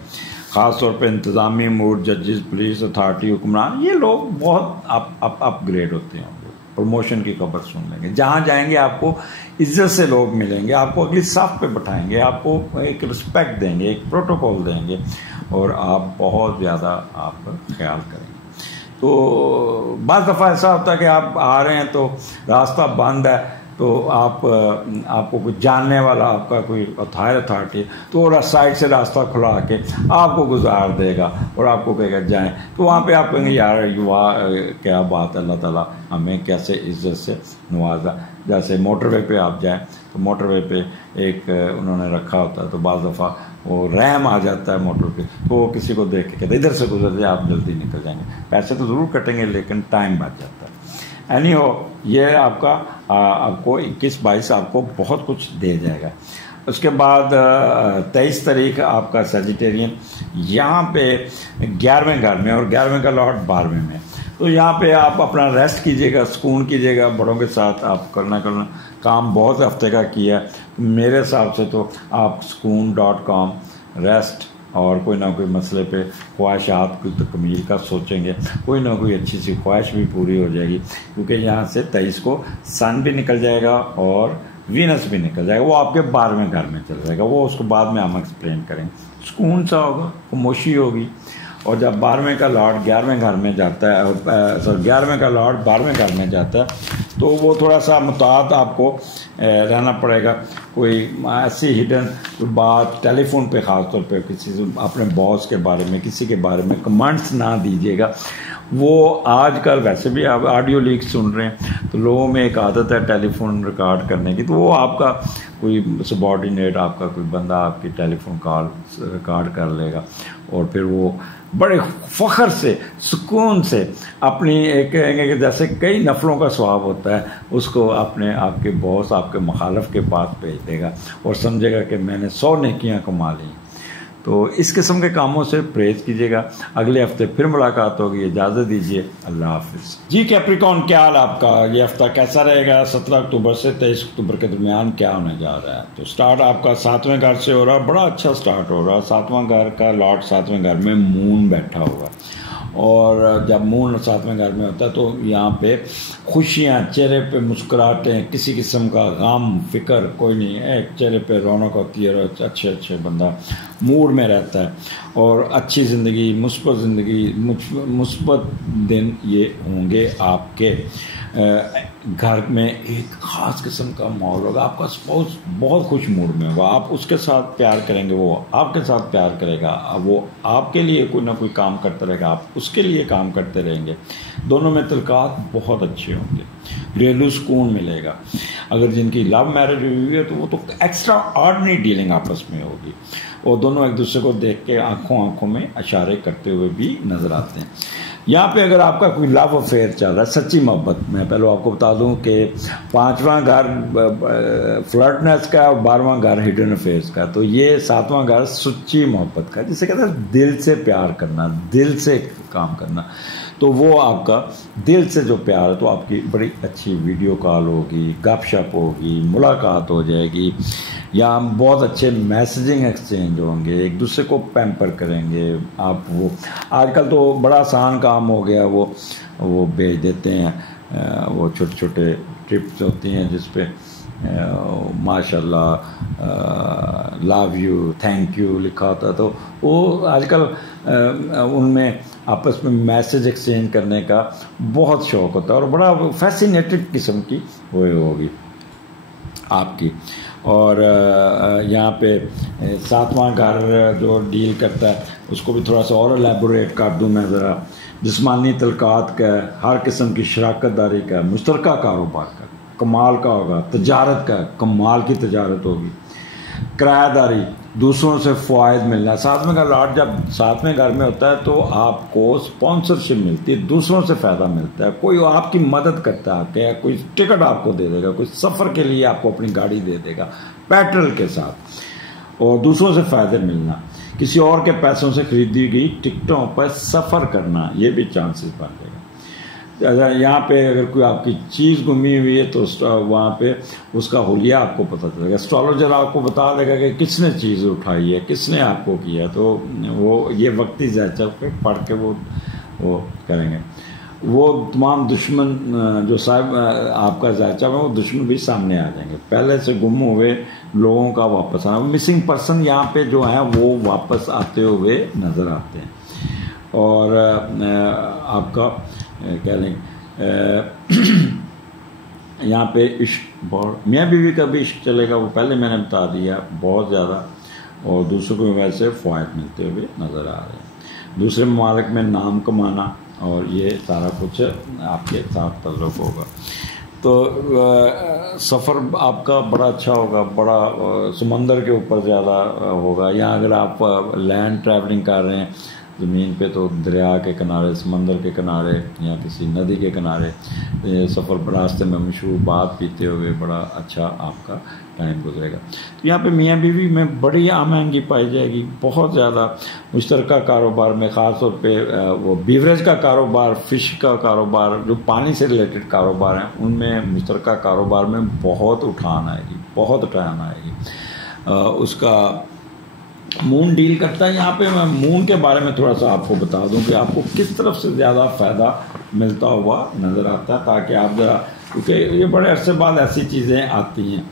خاص طور پہ انتظامی امور, ججز, پولیس اتھارٹی, حکمران, یہ لوگ بہت اپ گریڈ ہوتے ہیں. پروموشن کی خبر سن لیں گے, جہاں جائیں گے آپ کو عزت سے لوگ ملیں گے, آپ کو اگلی صف پہ بٹھائیں گے, آپ کو ایک رسپیکٹ دیں گے, ایک پروٹوکول دیں گے اور آپ بہت زیادہ آپ کا خیال کریں گے. تو بعض دفعہ ایسا ہوتا ہے کہ آپ آ رہے ہیں تو راستہ بند ہے, تو آپ کو کوئی جاننے والا آپ کا کوئی اتھارٹی تو سائڈ سے راستہ کھلا کے آپ کو گزار دے گا اور آپ کو کہے گا جائیں. تو وہاں پہ آپ کہیں گے یار کیا بات ہے, اللہ تعالیٰ ہمیں کیسے عزت سے نوازا. جیسے موٹر وے پہ آپ جائیں تو موٹر وے پہ ایک انہوں نے رکھا ہوتا ہے, تو بعض دفعہ وہ رحم آ جاتا ہے موٹر پہ, تو وہ کسی کو دیکھ کے کہتے ادھر سے گزر جائے, آپ جلدی نکل جائیں گے. پیسے تو ضرور کٹیں گے لیکن ٹائم بچ جاتا ہے. اینی ہو, یہ آپ کو 21-22 آپ کو بہت کچھ دے جائے گا. اس کے بعد 23 تاریخ آپ کا سیجیٹیرین یہاں پہ 11ویں گھر میں, اور 11ویں کا لاٹ 12ویں میں. تو یہاں پہ آپ اپنا ریسٹ کیجیے گا, سکون کیجیے گا, بڑوں کے ساتھ آپ کرنا کام بہت ہفتے کا کیا. میرے حساب سے تو آپ سکون.com ریسٹ اور کوئی نہ کوئی مسئلے پہ خواہشات کی تکمیل کا سوچیں گے, کوئی نہ کوئی اچھی سی خواہش بھی پوری ہو جائے گی, کیونکہ یہاں سے 23 کو سن بھی نکل جائے گا اور وینس بھی نکل جائے گا. وہ آپ کے 12ویں گھر میں چل جائے گا, وہ اس کو بعد میں ہم ایکسپلین کریں گے. سکون سا ہوگا, خاموشی ہوگی. اور جب 12ویں کا لاٹ 11ویں گھر میں جاتا ہے, 11ویں کا لاٹ 12ویں گھر میں جاتا ہے, تو وہ تھوڑا سا محتاط آپ کو رہنا پڑے گا. کوئی ایسی ہڈن بات ٹیلی فون پہ خاص طور پہ کسی اپنے باس کے بارے میں, کسی کے بارے میں کمنٹس نہ دیجیے گا. وہ آج کل ویسے بھی آپ آڈیو لیک سن رہے ہیں, تو لوگوں میں ایک عادت ہے ٹیلی فون ریکارڈ کرنے کی, تو وہ آپ کا کوئی سبارڈینیٹ, آپ کا کوئی بندہ آپ کی ٹیلی فون کال ریکارڈ کر لے گا, اور پھر وہ بڑے فخر سے سکون سے اپنی ایک جیسے کئی نفلوں کا ثواب ہوتا ہے, اس کو اپنے آپ کے باس, آپ کے مخالف کے پاس بھیج دے گا اور سمجھے گا کہ میں نے 100 نیکیاں کما لی. تو اس قسم کے کاموں سے پرہیز کیجیے گا. اگلے ہفتے پھر ملاقات ہوگی, اجازت دیجیے, اللہ حافظ. جی کیپریکون, کیا حال آپ کا؟ یہ ہفتہ کیسا رہے گا؟ 17 اکتوبر سے 23 اکتوبر کے درمیان کیا ہونے جا رہا ہے؟ تو سٹارٹ آپ کا 7ویں گھر سے ہو رہا, بڑا اچھا سٹارٹ ہو رہا. 7واں گھر کا لاٹ 7ویں گھر میں مون بیٹھا ہوا, اور جب مون 7ویں گھر میں ہوتا ہے تو یہاں پہ خوشیاں, چہرے پہ مسکراہٹیں, کسی قسم کا غم فکر کوئی نہیں, ایک چہرے پہ رونق ہوتی ہے, اور اچھے بندہ موڈ میں رہتا ہے, اور اچھی زندگی, مثبت زندگی, مثبت دن یہ ہوں گے. آپ کے گھر میں ایک خاص قسم کا ماحول ہوگا, آپ کا اسپاؤس بہت خوش موڈ میں ہوگا, آپ اس کے ساتھ پیار کریں گے, وہ آپ کے ساتھ پیار کرے گا, وہ آپ کے لیے کوئی نہ کوئی کام کرتا رہے گا, آپ اس کے لیے کام کرتے رہیں گے. دونوں میں تعلقات بہت اچھے ہوں گے, گھریلو سکون ملے گا. اگر جن کی لو میرج ہوئی ہے تو وہ تو ایکسٹرا آرڈنری ڈیلنگ آپس میں ہوگی, اور دونوں ایک دوسرے کو دیکھ کے آنکھوں میں اشارے کرتے ہوئے بھی نظر آتے ہیں. یہاں پہ اگر آپ کا کوئی لو افیئر چل رہا ہے, سچی محبت, میں پہلے آپ کو بتا دوں کہ 5واں گھر فلرٹنس کا اور 12واں گھر ہڈن افیئرس کا, تو یہ 7واں گھر سچی محبت کا, جسے کہتے ہیں دل سے پیار کرنا, دل سے کام کرنا. تو وہ آپ کا دل سے جو پیار ہے, تو آپ کی بڑی اچھی ویڈیو کال ہوگی, گپ شپ ہوگی, ملاقات ہو جائے گی, یا بہت اچھے میسیجنگ ایکسچینج ہوں گے, ایک دوسرے کو پیمپر کریں گے آپ. وہ آج کل تو بڑا آسان کام ہو گیا, وہ بھیج دیتے ہیں, وہ چھوٹے ٹرپس ہوتی ہیں جس پہ ماشاءاللہ لو یو تھینک یو لکھا ہوتا ہے. تو وہ آج کل ان میں آپس میں میسج ایکسچینج کرنے کا بہت شوق ہوتا ہے اور بڑا فیسینیٹڈ قسم کی وہ ہوگی آپ کی. اور یہاں پہ 7واں گھر جو ڈیل کرتا ہے اس کو بھی تھوڑا سا اور الیبوریٹ کر دوں میں ذرا. جسمانی تعلقات کا ہے، ہر قسم کی شراکت داری کا ہے، مشترکہ کاروبار کا کمال کا ہوگا، تجارت کا کمال کی تجارت ہوگی، کرایہ داری، دوسروں سے فوائد ملنا. 7ویں کا لاٹ جب 7ویں گھر میں ہوتا ہے تو آپ کو اسپانسرشپ ملتی ہے، دوسروں سے فائدہ ملتا ہے، کوئی آپ کی مدد کرتا ہے، آپ کے کوئی ٹکٹ آپ کو دے دے گا، کوئی سفر کے لیے آپ کو اپنی گاڑی دے دے گا پیٹرول کے ساتھ، اور دوسروں سے فائدے ملنا، کسی اور کے پیسوں سے خریدی گئی ٹکٹوں پر سفر کرنا، یہ بھی چانسز بن جائے گا. یہاں پہ اگر کوئی آپ کی چیز گمی ہوئی ہے تو وہاں پہ اس کا حلیہ آپ کو پتہ چلے گا. اسٹرالوجر آپ کو بتا دے گا کہ کس نے چیز اٹھائی ہے، کس نے آپ کو کیا. تو وہ یہ وقتی زائچہ پہ پڑھ کے وہ کریں گے. وہ تمام دشمن جو صاحب آپ کا زائچہ ہے وہ دشمن بھی سامنے آ جائیں گے. پہلے سے گم ہوئے لوگوں کا واپس آنا، مسنگ پرسن یہاں پہ جو ہیں وہ واپس آتے ہوئے نظر آتے ہیں. اور آپ کا کہہ لیں یہاں پہ عشق بہت، میاں بیوی کا بھی عشق چلے گا، وہ پہلے میں نے بتا دیا بہت زیادہ، اور دوسروں کو ویسے فوائد ملتے ہوئے نظر آ رہے ہیں. دوسرے ممالک میں نام کمانا اور یہ سارا کچھ آپ کے ساتھ تعلق ہوگا. تو سفر آپ کا بڑا اچھا ہوگا، بڑا سمندر کے اوپر زیادہ ہوگا. یا اگر آپ لینڈ ٹریولنگ کر رہے ہیں زمین پہ تو دریا کے کنارے، سمندر کے کنارے یا کسی ندی کے کنارے سفر راستے میں مشروبات پیتے ہوئے بڑا اچھا آپ کا ٹائم گزرے گا. تو یہاں پہ میاں بیوی میں بڑی آمدنی پائی جائے گی، بہت زیادہ. مشترکہ کاروبار میں خاص طور پہ وہ بیوریج کا کاروبار، فش کا کاروبار، جو پانی سے ریلیٹڈ کاروبار ہیں ان میں مشترکہ کاروبار میں بہت اٹھان آئے گی، بہت اٹھان آئے گی. اس کا مون ڈیل کرتا ہے. یہاں پہ میں مون کے بارے میں تھوڑا سا آپ کو بتا دوں کہ آپ کو کس طرف سے زیادہ فائدہ ملتا ہوا نظر آتا ہے، تاکہ آپ ذرا، کیونکہ یہ بڑے عرصے بعد ایسی چیزیں آتی ہیں.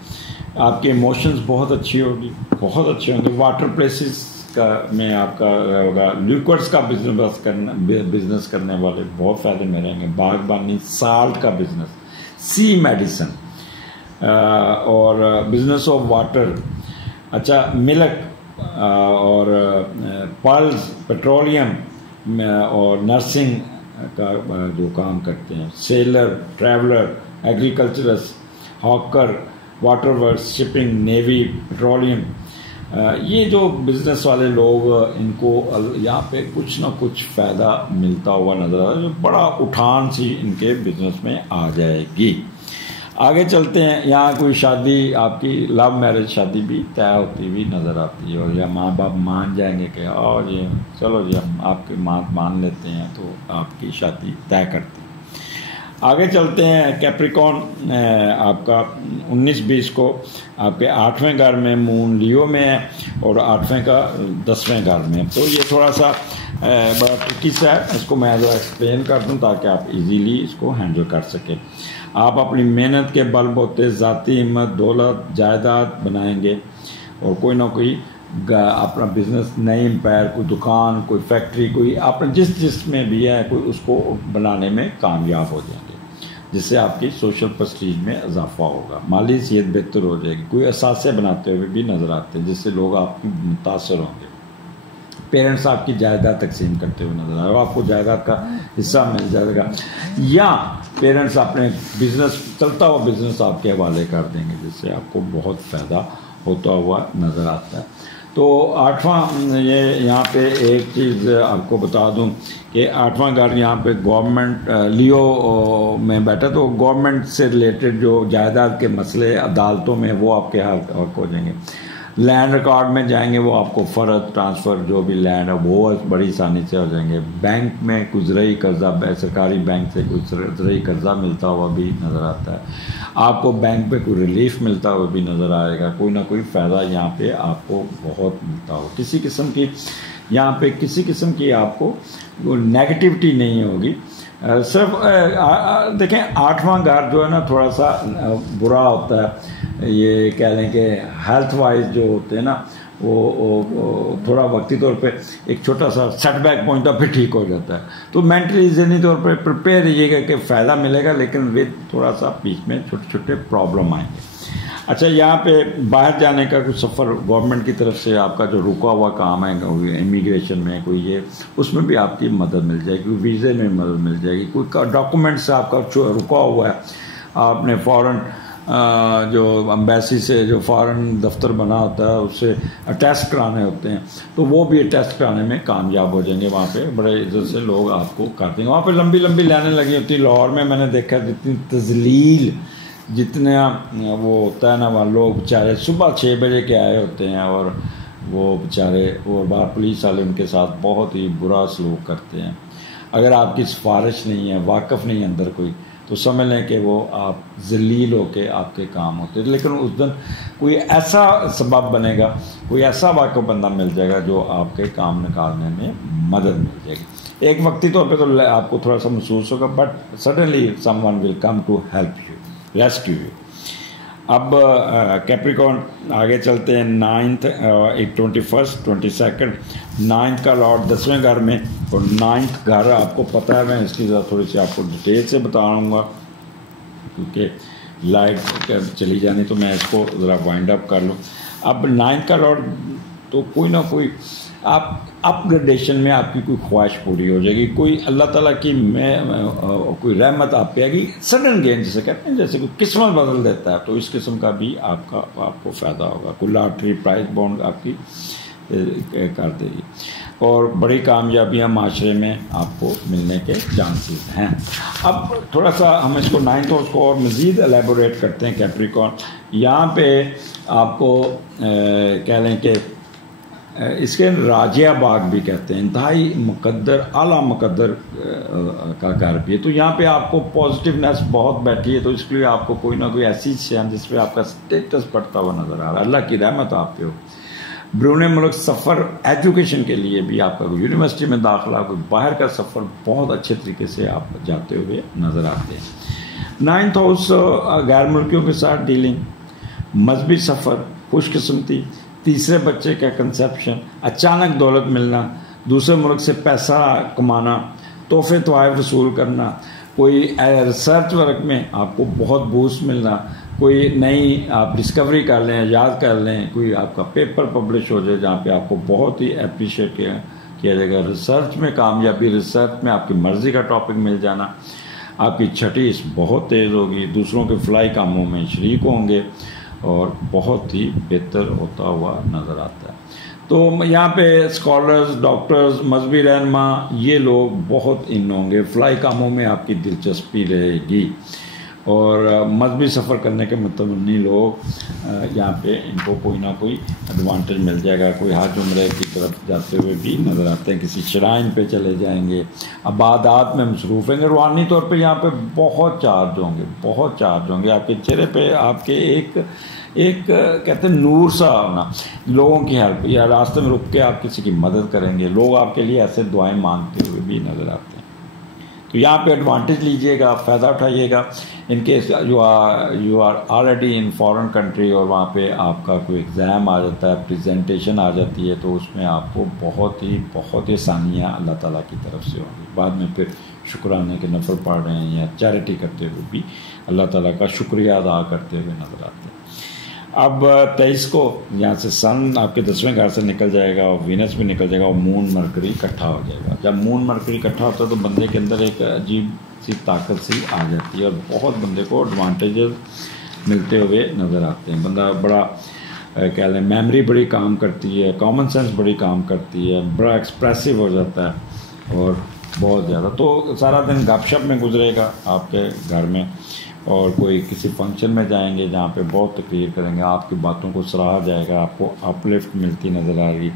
آپ کے ایموشنز بہت اچھی ہوگی، بہت اچھے ہوں گے. واٹر پلیسز کا میں آپ کا ہوگا، لیکوڈس کا بزنس کرنے والے بہت فائدے میں رہیں گے. باغبانی، سالٹ کا بزنس، سی میڈیسن، اور بزنس آف واٹر، اچھا ملک اور پلز، پیٹرولیم اور نرسنگ کا جو کام کرتے ہیں، seller, traveller, agricultures, hawker, water works, shipping, navy, petroleum, یہ جو بزنس والے لوگ ان کو یہاں پہ کچھ نہ کچھ فائدہ ملتا ہوا نظر آ رہا ہے، جو بڑا اٹھان سی ان کے بزنس میں آ جائے گی. آگے چلتے ہیں. یہاں کوئی شادی آپ کی لو میرج شادی بھی طے ہوتی ہوئی نظر آتی ہے، اور یا ماں باپ مان جائیں گے کہ اور یہ چلو جی ہم آپ کی بات مان لیتے ہیں، تو آپ کی شادی طے کرتے ہیں. آگے چلتے ہیں. کیپریکون آپ کا 19-20 کو آپ کے 8ویں گھر میں مون لیو میں ہے، اور 8ویں کا 10ویں گھر میں. تو یہ تھوڑا سا بڑا ٹرکی سا ہے، اس کو میں ذرا ایکسپلین کر دوں تاکہ آپ ایزیلی اس کو ہینڈل کر سکیں. آپ اپنی محنت کے بل بوتے ذاتی ہمت، دولت، جائیداد بنائیں گے، اور کوئی نہ کوئی اپنا بزنس، نئی امپائر، کوئی دکان، کوئی فیکٹری، کوئی آپ جس میں بھی ہے کوئی اس کو بنانے میں کامیاب ہو جائیں گے، جس سے آپ کی سوشل پرسٹیج میں اضافہ ہوگا. مالی صحت بہتر ہو جائے گی. کوئی اثاثے بناتے ہوئے بھی نظر آتے ہیں جس سے لوگ آپ کی متاثر ہوں گے. پیرنٹس آپ کی جائیداد تقسیم کرتے ہوئے نظر آ رہا ہے، آپ کو جائیداد کا حصہ مل جائے گا، یا پیرنٹس اپنے بزنس، چلتا ہوا بزنس آپ کے حوالے کر دیں گے، جس سے آپ کو بہت فائدہ ہوتا ہوا نظر آتا ہے. تو 8واں، یہ یہاں پہ ایک چیز آپ کو بتا دوں کہ 8واں گھر یہاں پہ گورنمنٹ لیو میں بیٹھا، تو گورنمنٹ سے ریلیٹڈ جو جائیداد کے مسئلے عدالتوں میں وہ آپ کے حق ہو جائیں گے. لینڈ ریکارڈ میں جائیں گے، وہ آپ کو فرد ٹرانسفر جو بھی لینڈ ہے وہ بڑی آسانی سے ہو جائیں گے. بینک میں کوئی زرعی قرضہ، سرکاری بینک سے کوئی زرعی قرضہ ملتا ہوا بھی نظر آتا ہے. آپ کو بینک پہ کوئی ریلیف ملتا ہوا بھی نظر آئے گا. کوئی نہ کوئی فائدہ یہاں پہ آپ کو بہت ملتا ہو. کسی قسم کی یہاں پہ کسی قسم کی آپ کو نیگیٹیوٹی نہیں ہوگی. صرف دیکھیں 8واں گھر جو ہے نا تھوڑا سا برا ہوتا ہے. یہ کہہ لیں کہ ہیلتھ وائز جو ہوتے ہیں نا وہ تھوڑا وقتی طور پہ ایک چھوٹا سا سیٹ بیک پہنچتا پھر ٹھیک ہو جاتا ہے. تو مینٹلی ذہنی طور پہ پریپیئر رہیے گا کہ فائدہ ملے گا لیکن ود تھوڑا سا بیچ میں چھوٹے چھوٹے پرابلم آئیں گے. اچھا یہاں پہ باہر جانے کا کوئی سفر گورنمنٹ کی طرف سے آپ کا جو رکا ہوا کام ہے امیگریشن میں کوئی یہ اس میں بھی آپ کی مدد مل جائے گی, ویزے میں مدد مل جائے گی, کوئی ڈاکومنٹس آپ کا رکا ہوا ہے, آپ نے فوراً جو امبیسی سے جو فارن دفتر بنا ہوتا ہے اس سے اٹیسٹ کرانے ہوتے ہیں تو وہ بھی اٹیسٹ کرانے میں کامیاب ہو جائیں گے. وہاں پہ بڑے عزت سے لوگ آپ کو کر دیں گے. وہاں پہ لمبی لمبی لائنیں لگی ہوتی. لاہور میں نے دیکھا جتنی تذلیل جتنا وہ ہوتا ہے نا, وہاں لوگ بیچارے صبح 6 بجے کے آئے ہوتے ہیں اور وہ بیچارے وہ باہر پولیس والے ان کے ساتھ بہت ہی برا سلوک کرتے ہیں. اگر آپ کی سفارش نہیں ہے, واقف نہیں اندر کوئی, تو سمجھ لیں کہ وہ آپ ذلیل ہو کے آپ کے کام ہوتے ہیں. لیکن اس دن کوئی ایسا سبب بنے گا, کوئی ایسا واقف بندہ مل جائے گا جو آپ کے کام نکالنے میں مدد مل جائے گی. ایک وقتی طور پہ تو آپ کو تھوڑا سا محسوس ہوگا but suddenly some one will come to help you, rescue you. اب کیپریکارن آگے چلتے ہیں. 9th 21st 22nd 9th کا لارڈ 10ویں گھر میں, اور 9th گھر آپ کو پتہ ہے, میں اس کی ذرا تھوڑی سی آپ کو ڈیٹیل سے بتاؤں گا کیونکہ لائٹ چلی جانی تو میں اس کو ذرا وائنڈ اپ کر لوں. اب 9th کا لارڈ تو کوئی نہ کوئی آپ اپ گریڈیشن میں آپ کی کوئی خواہش پوری ہو جائے گی, کوئی اللہ تعالیٰ کی میں کوئی رحمت آپ پہ آئے گی, سڈن گین جسے کہتے ہیں, جیسے کوئی قسمت بدل دیتا ہے, تو اس قسم کا بھی آپ کو فائدہ ہوگا. کوئی لاٹری پرائز بانڈ آپ کی کر دے گی اور بڑی کامیابیاں معاشرے میں آپ کو ملنے کے چانسز ہیں. اب تھوڑا سا ہم اس کو 9th ہاؤس کو اور مزید الیبوریٹ کرتے ہیں. کیپریکارن یہاں پہ آپ کو کہہ لیں کہ اس کے راجیہ باغ بھی کہتے ہیں, انتہائی مقدر اعلیٰ مقدر کا گھر بھی ہے. تو یہاں پہ آپ کو پازیٹیونیس بہت بیٹھی ہے, تو اس کے لیے آپ کو کوئی نہ کوئی ایسی چیز ہے جس پہ آپ کا اسٹیٹس بڑھتا ہوا نظر آ رہا ہے. اللہ کی رحمت آپ پہ ہو. بیرون ملک سفر ایجوکیشن کے لیے بھی آپ کا کوئی یونیورسٹی میں داخلہ, کوئی باہر کا سفر بہت اچھے طریقے سے آپ جاتے ہوئے نظر آتے ہیں. 9th ہاؤس غیر ملکیوں کے ساتھ ڈیلنگ, مذہبی سفر, خوش قسمتی, تیسرے بچے کا کنسیپشن, اچانک دولت ملنا, دوسرے ملک سے پیسہ کمانا, تحفے تحائف وصول کرنا, کوئی ریسرچ ورک میں آپ کو بہت بوسٹ ملنا, کوئی نئی آپ ڈسکوری کر لیں, یاد کر لیں, کوئی آپ کا پیپر پبلش ہو جائے جہاں پہ آپ کو بہت ہی اپریشیٹ کیا جائے گا. ریسرچ میں کامیابی, ریسرچ میں آپ کی مرضی کا ٹاپک مل جانا, آپ کی چھٹیس بہت تیز ہوگی, دوسروں کے فلاحی کاموں میں شریک ہوں گے اور بہت ہی بہتر ہوتا ہوا نظر آتا ہے. تو یہاں پہ اسکالرز, ڈاکٹرز, مذہبی رہنما, یہ لوگ بہت ان ہوں گے. فلاحی کاموں میں آپ کی دلچسپی رہے گی اور مذہبی سفر کرنے کے متمنی لوگ یہاں پہ ان کو کوئی نہ کوئی ایڈوانٹیج مل جائے گا. کوئی حج عمرے کی طرف جاتے ہوئے بھی نظر آتے ہیں, کسی شرائن پہ چلے جائیں گے, عبادات میں مصروف ہیں گے. روحانی طور پہ یہاں پہ بہت چارج ہوں گے, بہت چارج ہوں گے. آپ کے چہرے پہ آپ کے ایک کہتے ہیں نور سا ہونا, لوگوں کی ہیلپ, یا راستے میں رک کے آپ کسی کی مدد کریں گے, لوگ آپ کے لیے ایسے دعائیں مانگتے ہوئے بھی نظر آتے ہیں. تو یہاں پہ ایڈوانٹیج لیجئے گا, فائدہ اٹھائیے گا. In case you are already in foreign country اور وہاں پہ آپ کا کوئی ایگزام آ جاتا ہے, پریزنٹیشن آ جاتی ہے, تو اس میں آپ کو بہت ہی آسانیاں اللہ تعالیٰ کی طرف سے ہوں گی. بعد میں پھر شکرانے کے نفل پڑھ رہے ہیں یا چیریٹی کرتے ہوئے بھی اللہ تعالیٰ کا شکریہ ادا کرتے ہوئے نظر آتے ہیں. اب 23 کو یہاں سے سن آپ کے 10ویں گھر سے نکل جائے گا اور وینس بھی نکل جائے گا اور مون مرکری اکٹھا ہو جائے گا. جب مون مرکری اکٹھا ہوتا ہے تو بندے کے اندر ایک عجیب سی طاقت سی آ جاتی ہے اور بہت بندے کو ایڈوانٹیجز ملتے ہوئے نظر آتے ہیں. بندہ بڑا کہہ لیں میموری بڑی کام کرتی ہے, کامن سینس بڑی کام کرتی ہے, بڑا ایکسپریسو ہو جاتا ہے اور بہت زیادہ. تو سارا دن گپ شپ میں گزرے گا آپ کے گھر میں, اور کوئی کسی فنکشن میں جائیں گے جہاں پہ بہت تقریر کریں گے, آپ کی باتوں کو سراہا جائے گا, آپ کو اپ لفٹ ملتی نظر آ رہی.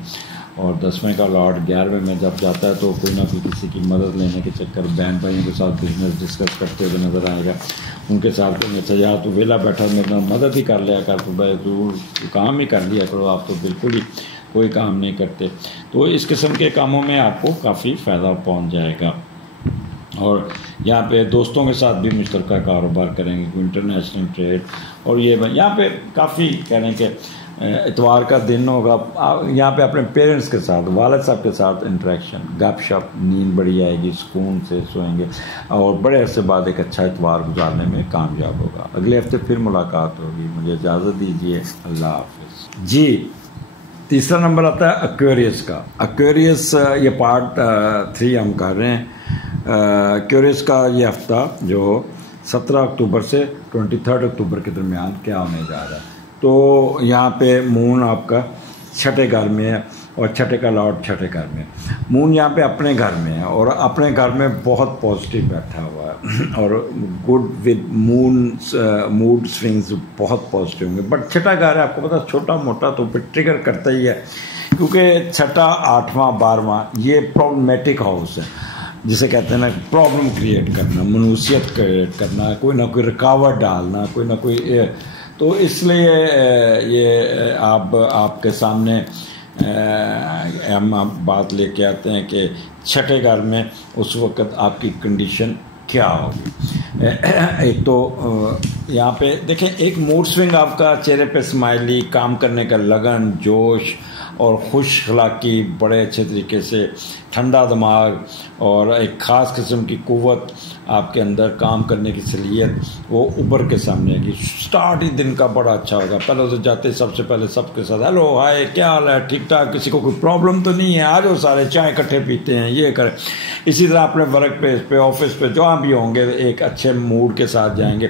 اور 10ویں کا لارڈ 11ویں میں جب جاتا ہے تو کوئی نہ کوئی کسی کی مدد لینے کے چکر بہن بھائیوں کے ساتھ بزنس ڈسکس کرتے ہوئے نظر آئے گا. ان کے ساتھ اچھا یار تو ویلا بیٹھا میرے مدد ہی کر لیا کر, تو بھائی تو کام ہی کر لیا کرو, آپ تو بالکل ہی کوئی کام نہیں کرتے. تو اس قسم کے کاموں میں آپ کو کافی فائدہ پہنچ جائے گا. اور یہاں پہ دوستوں کے ساتھ بھی مشترکہ کاروبار کریں گے، کوئی انٹرنیشنل ٹریڈ، اور یہ یہاں پہ کافی کہہ رہے ہیں کہ اتوار کا دن ہوگا، یہاں پہ اپنے پیرنٹس کے ساتھ، والد صاحب کے ساتھ انٹریکشن، گپ شپ، نیند بڑی آئے گی، سکون سے سوئیں گے اور بڑے عرصے بعد ایک اچھا اتوار گزارنے میں کامیاب ہوگا۔ اگلے ہفتے پھر ملاقات ہوگی، مجھے اجازت دیجیے، اللہ حافظ جی۔ تیسرا نمبر آتا ہے ایکویریس کا۔ ایکویریس یہ پارٹ 3 ہم کر رہے ہیں۔ ایکویریس کا یہ ہفتہ جو 17 اکتوبر سے 23 اکتوبر کے درمیان کیا ہونے جا رہا ہے، تو یہاں پہ مون آپ کا چھٹے گھر میں ہے اور چھٹے کا لاٹ چھٹے گھر میں، مون یہاں پہ اپنے گھر میں ہے اور اپنے گھر میں بہت پازیٹیو بیٹھا ہوا ہے اور گڈ ود موڈ سوئنگز بہت پازیٹیو ہوں گے، بٹ چھٹا گھر ہے، آپ کو پتا چھوٹا موٹا تو پھر ٹریگر کرتا ہی ہے، کیونکہ چھٹا، 8واں، 12واں یہ پرابلمیٹک ہاؤس ہے، جسے کہتے ہیں نا پرابلم کریٹ کرنا، منوسیت کریٹ کرنا، کوئی نہ کوئی رکاوٹ ڈالنا، کوئی نہ کوئی، تو اس لیے یہ آپ کے سامنے ہم بات لے کے آتے ہیں کہ چھٹے گھر میں اس وقت آپ کی کنڈیشن کیا ہوگی۔ ایک تو یہاں پہ دیکھیں، ایک موڈ سوئنگ آپ کا، چہرے پہ اسمائلی، کام کرنے کا لگن، جوش اور خوش اخلاقی، بڑے اچھے طریقے سے ٹھنڈا دماغ اور ایک خاص قسم کی قوت آپ کے اندر، کام کرنے کی صلاحیت وہ ابھر کے سامنے آئے گی۔ سٹارٹ ہی دن کا بڑا اچھا ہوگا، پہلے تو جاتے سب سے پہلے سب کے ساتھ ہیلو ہائے کیا حال ہے، ٹھیک ٹھاک، کسی کو کوئی پرابلم تو نہیں ہے، آ جاؤ سارے چائے اکٹھے پیتے ہیں، یہ کریں۔ اسی طرح اپنے ورک پلیس پہ، آفس پہ جہاں بھی ہوں گے، ایک اچھے موڈ کے ساتھ جائیں گے۔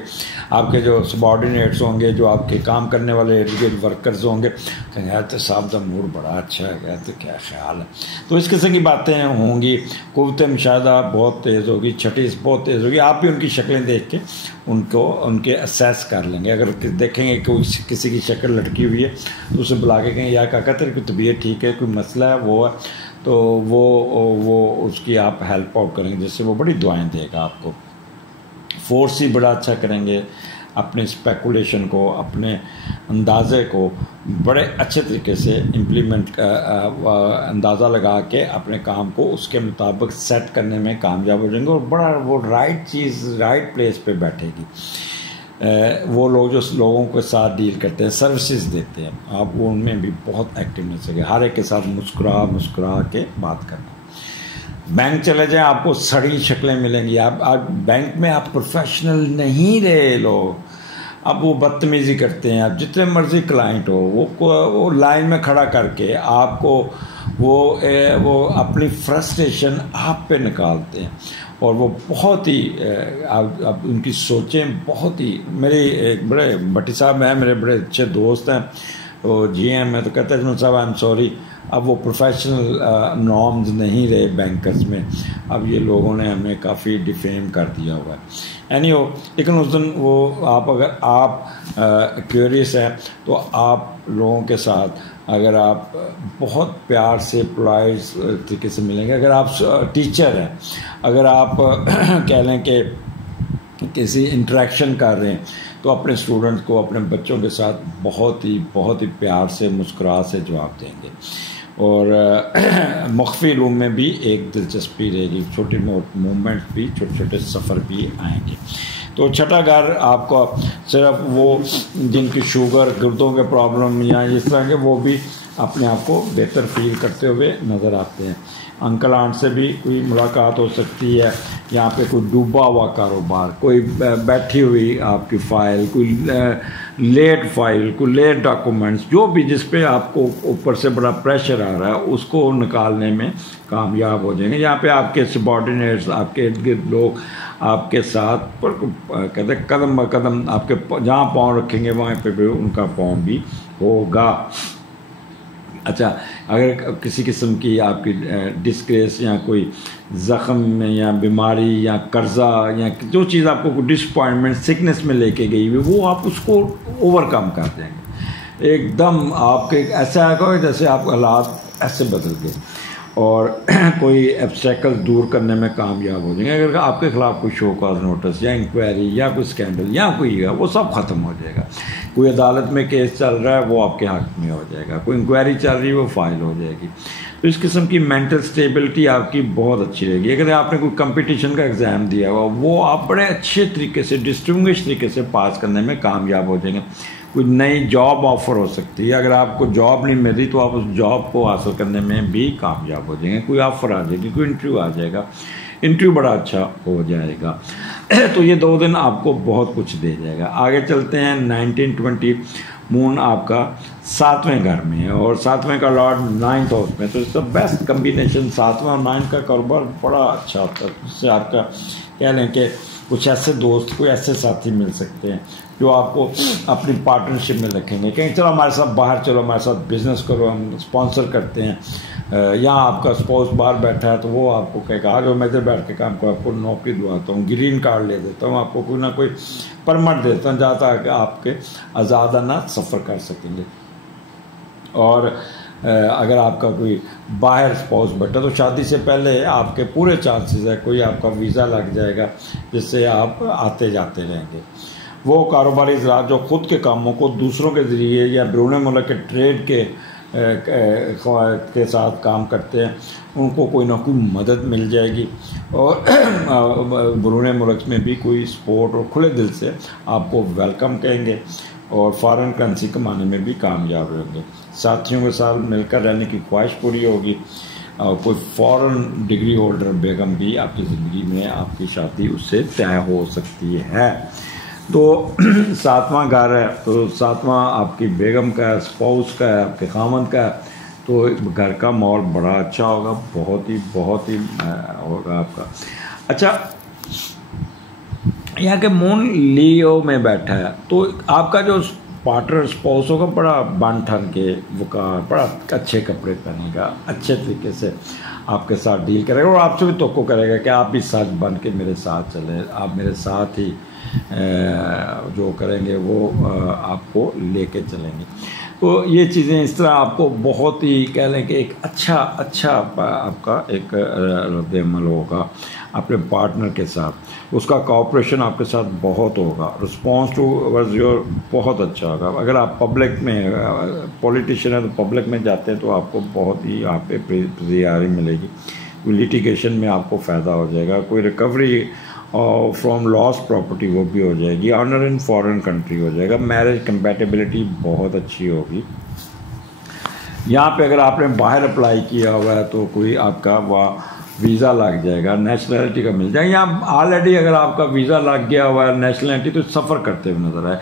آپ کے جو سبارڈینیٹس ہوں گے، جو آپ کے کام کرنے والے ارد گرد ورکرز ہوں گے، کہیں یار تو صاحب کا موڈ بڑا اچھا ہے، تو کیا خیال ہے، تو اس قسم کی باتیں ہوں گی۔ قوت مشاہدہ بہت تیز ہوگی، چھٹیس بہت تیز ہوگی، آپ بھی ان کی شکلیں دیکھ کے ان کے اسیس کر لیں گے۔ اگر دیکھیں گے کہ کسی کی شکل لٹکی ہوئی ہے تو اسے بلا کے کہیں، یا کہا تیری کوئی طبیعت ٹھیک ہے، کوئی مسئلہ ہے، وہ ہے، تو وہ اس کی آپ ہیلپ آؤٹ کریں گے، جس سے وہ بڑی دعائیں دے گا آپ کو۔ فورس ہی بڑا اچھا کریں گے، اپنے اسپیکولیشن کو، اپنے اندازے کو بڑے اچھے طریقے سے امپلیمنٹ، اندازہ لگا کے اپنے کام کو اس کے مطابق سیٹ کرنے میں کامیاب ہو جائیں گے، اور بڑا وہ رائٹ چیز رائٹ پلیس پہ بیٹھے گی۔ وہ لوگ جو لوگوں کے ساتھ ڈیل کرتے ہیں، سروسز دیتے ہیں، آپ وہ ان میں بھی بہت ایکٹیونیس ہے، ہر ایک کے ساتھ مسکرا کے بات کرنا۔ بینک چلے جائیں، آپ کو سڑی شکلیں ملیں گی، آپ بینک میں آپ پروفیشنل نہیں رہے لوگ، اب وہ بدتمیزی کرتے ہیں، آپ جتنے مرضی کلائنٹ ہو، وہ لائن میں کھڑا کر کے آپ کو وہ اپنی فرسٹریشن آپ پہ نکالتے ہیں، اور وہ بہت ہی اب ان کی سوچیں بہت ہی، میرے ایک بڑے بٹی صاحب ہیں، میرے بڑے اچھے دوست ہیں، تو جی ہیں، میں تو کہتا ہے صاحب آئی ایم سوری، اب وہ پروفیشنل نارمز نہیں رہے بینکرز میں، اب یہ لوگوں نے ہمیں کافی ڈیفیم کر دیا ہوا ہے۔ اینی ہو، لیکن اس دن وہ اگر آپ کیوریس ہیں تو آپ لوگوں کے ساتھ اگر آپ بہت پیار سے پولائٹ طریقے سے ملیں گے، اگر آپ ٹیچر ہیں، اگر آپ کہہ لیں کہ کسی انٹریکشن کر رہے ہیں، تو اپنے اسٹوڈنٹ کو، اپنے بچوں کے ساتھ بہت ہی پیار سے، مسکراہٹ سے جواب دیں گے، اور مخفی روم میں بھی ایک دلچسپی رہے گی، چھوٹی موومنٹ بھی، چھوٹے سفر بھی آئیں گے۔ تو چھٹا گھر آپ کو صرف وہ جن کی شوگر، گردوں کے پرابلم یا اس طرح کے، وہ بھی اپنے آپ کو بہتر فیل کرتے ہوئے نظر آتے ہیں۔ انکل آنٹ سے بھی کوئی ملاقات ہو سکتی ہے، یہاں پہ کوئی ڈوبا ہوا کاروبار، کوئی بیٹھی ہوئی آپ کی فائل، کوئی لیٹ فائل، کوئی لیٹ ڈاکومنٹس، جو بھی جس پہ آپ کو اوپر سے بڑا پریشر آ رہا ہے، اس کو نکالنے میں کامیاب ہو جائیں گے۔ یہاں پہ آپ کے سبارڈینیٹس، آپ کے ارد گرد لوگ آپ کے ساتھ کہتے ہیں قدم بہ قدم آپ کے جہاں پاؤں رکھیں گے وہاں پہ بھی ان کا پاؤں بھی ہوگا۔ اچھا، اگر کسی قسم کی آپ کی ڈسگریس یا کوئی زخم یا بیماری یا قرضہ یا جو چیز آپ کو ڈس اپوائنٹمنٹ سکنس میں لے کے گئی ہوئی، وہ آپ اس کو اوور کم کر دیں گے، ایک دم آپ کے ایسا آئے گا جیسے آپ کے حالات ایسے بدل گئے، اور کوئی ایبسٹیکل دور کرنے میں کامیاب ہو جائیں گے۔ اگر آپ کے خلاف کوئی شو کاز نوٹس یا انکوائری یا کوئی اسکینڈل یا کوئی ہے، وہ سب ختم ہو جائے گا۔ کوئی عدالت میں کیس چل رہا ہے، وہ آپ کے حق میں ہو جائے گا، کوئی انکوائری چل رہی ہے، وہ فائل ہو جائے گی۔ تو اس قسم کی مینٹل سٹیبلٹی آپ کی بہت اچھی رہے گی. اگر آپ نے کوئی کمپٹیشن کا ایگزام دیا ہوا وہ آپ بڑے اچھے طریقے سے ڈسٹنگوش طریقے سے پاس کرنے میں کامیاب ہو جائیں گے. کوئی نئی جاب آفر ہو سکتی ہے, اگر آپ کو جاب نہیں مل رہی تو آپ اس جاب کو حاصل کرنے میں بھی کامیاب ہو جائیں گے. کوئی آفر آ جائے گی, کوئی انٹرویو آ جائے گا, انٹرویو بڑا اچھا ہو جائے گا. تو یہ 2 دن آپ کو بہت کچھ دے جائے گا. آگے چلتے ہیں 1920 مون آپ کا 7ویں گھر میں ہے اور 7ویں کا لارڈ 9th ہاؤس میں, تو اس کا بیسٹ کمبینیشن 7واں اور 9 کا کاروبار بڑا اچھا ہوتا ہے. اس سے آپ کا کہہ لیں کہ کچھ ایسے دوست, کوئی ایسے ساتھی مل سکتے ہیں جو آپ کو اپنی پارٹنرشپ میں رکھیں گے, کہیں چلو ہمارے ساتھ باہر چلو, ہمارے ساتھ بزنس کرو, ہم اسپانسر کرتے ہیں. یہاں آپ کا اسپاؤس باہر بیٹھا ہے تو وہ آپ کو کہے گا آ جاؤ میں ادھر بیٹھ کے کام کرو, آپ کو نوکری دلواتا ہوں, گرین کارڈ لے دیتا ہوں, آپ کو کوئی نہ کوئی پرمٹ دیتا ہوں جہاں تک آپ کے آزادانہ سفر کر سکیں گے. اور اگر آپ کا کوئی باہر اسپاؤس بیٹھا تو شادی سے پہلے آپ کے پورے چانسز ہے کوئی آپ کا ویزا لگ جائے گا جس سے آپ آتے جاتے رہیں گے. وہ کاروباری ذرات جو خود کے کاموں کو دوسروں کے ذریعے یا بیرون ملک کے ٹریڈ کے ساتھ کام کرتے ہیں ان کو کوئی نہ کوئی مدد مل جائے گی, اور بیرون ملک میں بھی کوئی سپورٹ اور کھلے دل سے آپ کو ویلکم کہیں گے اور فارن کرنسی کمانے میں بھی کامیاب رہیں گے. ساتھیوں کے ساتھ مل کر رہنے کی خواہش پوری ہوگی, اور کوئی فارن ڈگری ہولڈر بیگم بھی آپ کی زندگی میں آپ کی شادی اس سے طے ہو سکتی ہے. تو 7واں گھر ہے تو 7واں آپ کی بیگم کا ہے, اسپاؤس کا ہے, آپ کے خامند کا ہے, تو گھر کا ماحول بڑا اچھا ہوگا, بہت ہی ہوگا آپ کا. اچھا یہاں کے مون لیو میں بیٹھا ہے تو آپ کا جو پارٹنر اسپاؤس ہوگا بڑا بن ٹھن کے وقار, بڑا اچھے کپڑے پہنے گا, اچھے طریقے سے آپ کے ساتھ ڈیل کرے گا اور آپ سے بھی توقع کرے گا کہ آپ بھی سچ بن کے میرے ساتھ چلیں, آپ میرے ساتھ ہی جو کریں گے وہ آپ کو لے کے چلیں گے. تو یہ چیزیں اس طرح آپ کو بہت ہی کہہ لیں کہ ایک اچھا آپ کا ایک رد عمل ہوگا اپنے پارٹنر کے ساتھ. اس کا کوآپریشن آپ کے ساتھ بہت ہوگا, رسپانس ٹو ورز یور بہت اچھا ہوگا. اگر آپ پبلک میں پولیٹیشین ہے تو پبلک میں جاتے ہیں تو آپ کو بہت ہی یہاں پہ پذیرائی ملے گی. کوئی لیٹیگیشن میں آپ کو فائدہ ہو جائے گا, کوئی ریکوری فرام لاس پراپرٹی وہ بھی ہو جائے گی, آنر ان فارن کنٹری ہو جائے گا. میرج کمپیٹیبلٹی بہت اچھی ہوگی. یہاں پہ اگر آپ نے باہر اپلائی کیا ہوا ہے تو کوئی آپ کا وہاں ویزا لگ جائے گا, نیشنلٹی کا مل جائے گا. یہاں آلریڈی اگر آپ کا ویزا لگ گیا ہوا ہے نیشنلٹی تو سفر کرتے ہوئے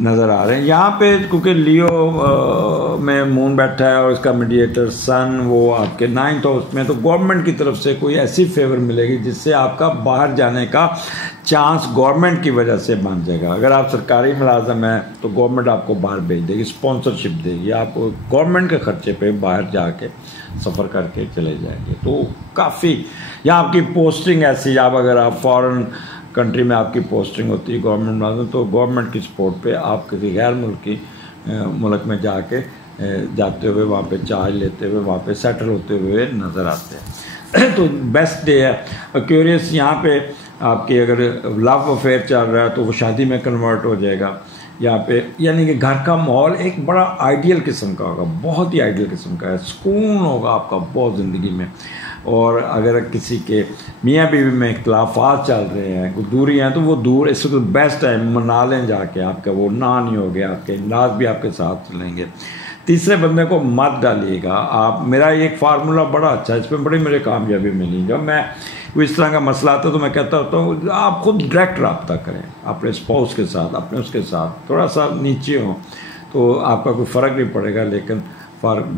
نظر آ رہے ہیں. یہاں پہ کیونکہ لیو میں مون بیٹھا ہے اور اس کا میڈیٹر سن وہ آپ کے 9th ہاؤس میں, تو گورنمنٹ کی طرف سے کوئی ایسی فیور ملے گی جس سے آپ کا باہر جانے کا چانس گورنمنٹ کی وجہ سے بن جائے گا. اگر آپ سرکاری ملازم ہیں تو گورنمنٹ آپ کو باہر بھیج دے گی, اسپانسرشپ دے گی, آپ کو گورنمنٹ کے خرچے پہ باہر جا کے سفر کر کے چلے جائیں گے. تو کافی یہاں آپ کی پوسٹنگ ایسی, اگر آپ فارن کنٹری میں آپ کی پوسٹنگ ہوتی ہے گورنمنٹ ملازم تو گورنمنٹ کی سپورٹ پہ آپ کسی غیر ملک میں جا کے جاتے ہوئے وہاں پہ چارج لیتے ہوئے وہاں پہ سیٹل ہوتے ہوئے نظر آتے ہیں. تو بیسٹ ڈے ہے. کیوریس یہاں پہ آپ کی اگر لو افیئر چل رہا ہے تو وہ شادی میں کنورٹ ہو جائے گا یہاں پہ, یعنی کہ گھر کا ماحول ایک بڑا آئیڈیل قسم کا ہوگا, بہت ہی آئیڈیل قسم کا ہے, سکون ہوگا آپ کا بہت زندگی میں. اور اگر کسی کے میاں بیوی میں اختلافات چل رہے ہیں, کوئی دوری ہیں تو وہ دور اس وقت بیسٹ ہے, منا لیں جا کے, آپ کا وہ نہ نہیں ہو گیا, آپ کے انداز بھی آپ کے ساتھ چلیں گے. تیسرے بندے کو مت ڈالیے گا آپ. میرا ایک فارمولہ بڑا اچھا ہے, اس میں بڑی مجھے کامیابی ملی. جب میں کوئی اس طرح کا مسئلہ آتا ہے تو میں کہتا ہوتا ہوں آپ خود ڈائریکٹ رابطہ کریں اپنے اسپاؤس کے ساتھ, اپنے اس کے ساتھ تھوڑا سا نیچے ہوں تو آپ کا کوئی فرق نہیں پڑے گا, لیکن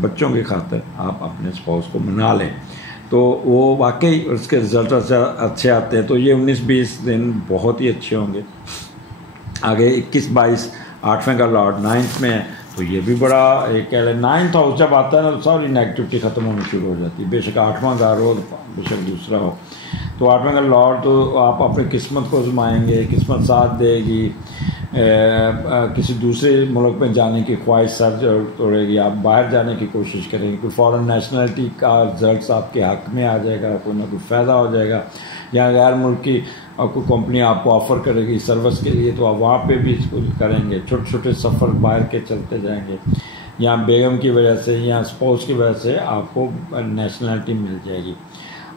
بچوں کی خاطر آپ اپنے اسپاؤس کو منا لیں تو وہ واقعی اس کے رزلٹ اچھے آتے ہیں. تو یہ 19-20 دن بہت ہی اچھے ہوں گے. آگے 21-22 8ویں کا لارڈ 9th میں ہے تو یہ بھی بڑا ایک کہہ لیں 9th ہاؤس جب آتا ہے نا تو ساری نیگیٹیوٹی ختم ہونی شروع ہو جاتی ہے. بے شک 8واں گھر ہو بے شک دوسرا ہو, تو 8ویں کا لارڈ تو آپ اپنی قسمت کو آزمائیں گے, قسمت ساتھ دے گی, کسی دوسرے ملک میں جانے کی خواہش سر توڑے گی, آپ باہر جانے کی کوشش کریں گے, کوئی فارن نیشنلٹی کا رزلٹس آپ کے حق میں آ جائے گا, کوئی نہ کوئی فائدہ ہو جائے گا. یا غیر ملکی کوئی کمپنی آپ کو آفر کرے گی سروس کے لیے تو آپ وہاں پہ بھی اس کو کریں گے. چھوٹے چھوٹے سفر باہر کے چلتے جائیں گے. یا بیگم کی وجہ سے یا سپوز کی وجہ سے آپ کو نیشنلٹی مل جائے گی،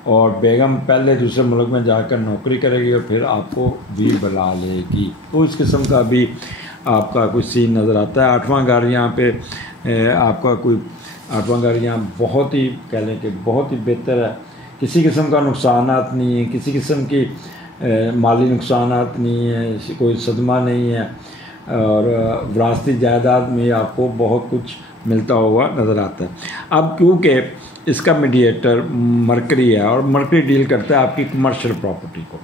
اور بیگم پہلے دوسرے ملک میں جا کر نوکری کرے گی اور پھر آپ کو بھی بلا لے گی. تو اس قسم کا بھی آپ کا کوئی سین نظر آتا ہے. 8واں گھر یہاں پہ آپ کا کوئی 8واں گھر یہاں بہت ہی کہہ لیں کہ بہت ہی بہتر ہے. کسی قسم کا نقصانات نہیں ہے، کسی قسم کی مالی نقصانات نہیں ہے، کوئی صدمہ نہیں ہے، اور وراثتی جائیداد میں آپ کو بہت کچھ ملتا ہوا نظر آتا ہے. اب کیونکہ اس کا میڈیٹر مرکری ہے، اور مرکری ڈیل کرتا ہے آپ کی کمرشل پراپرٹی کو.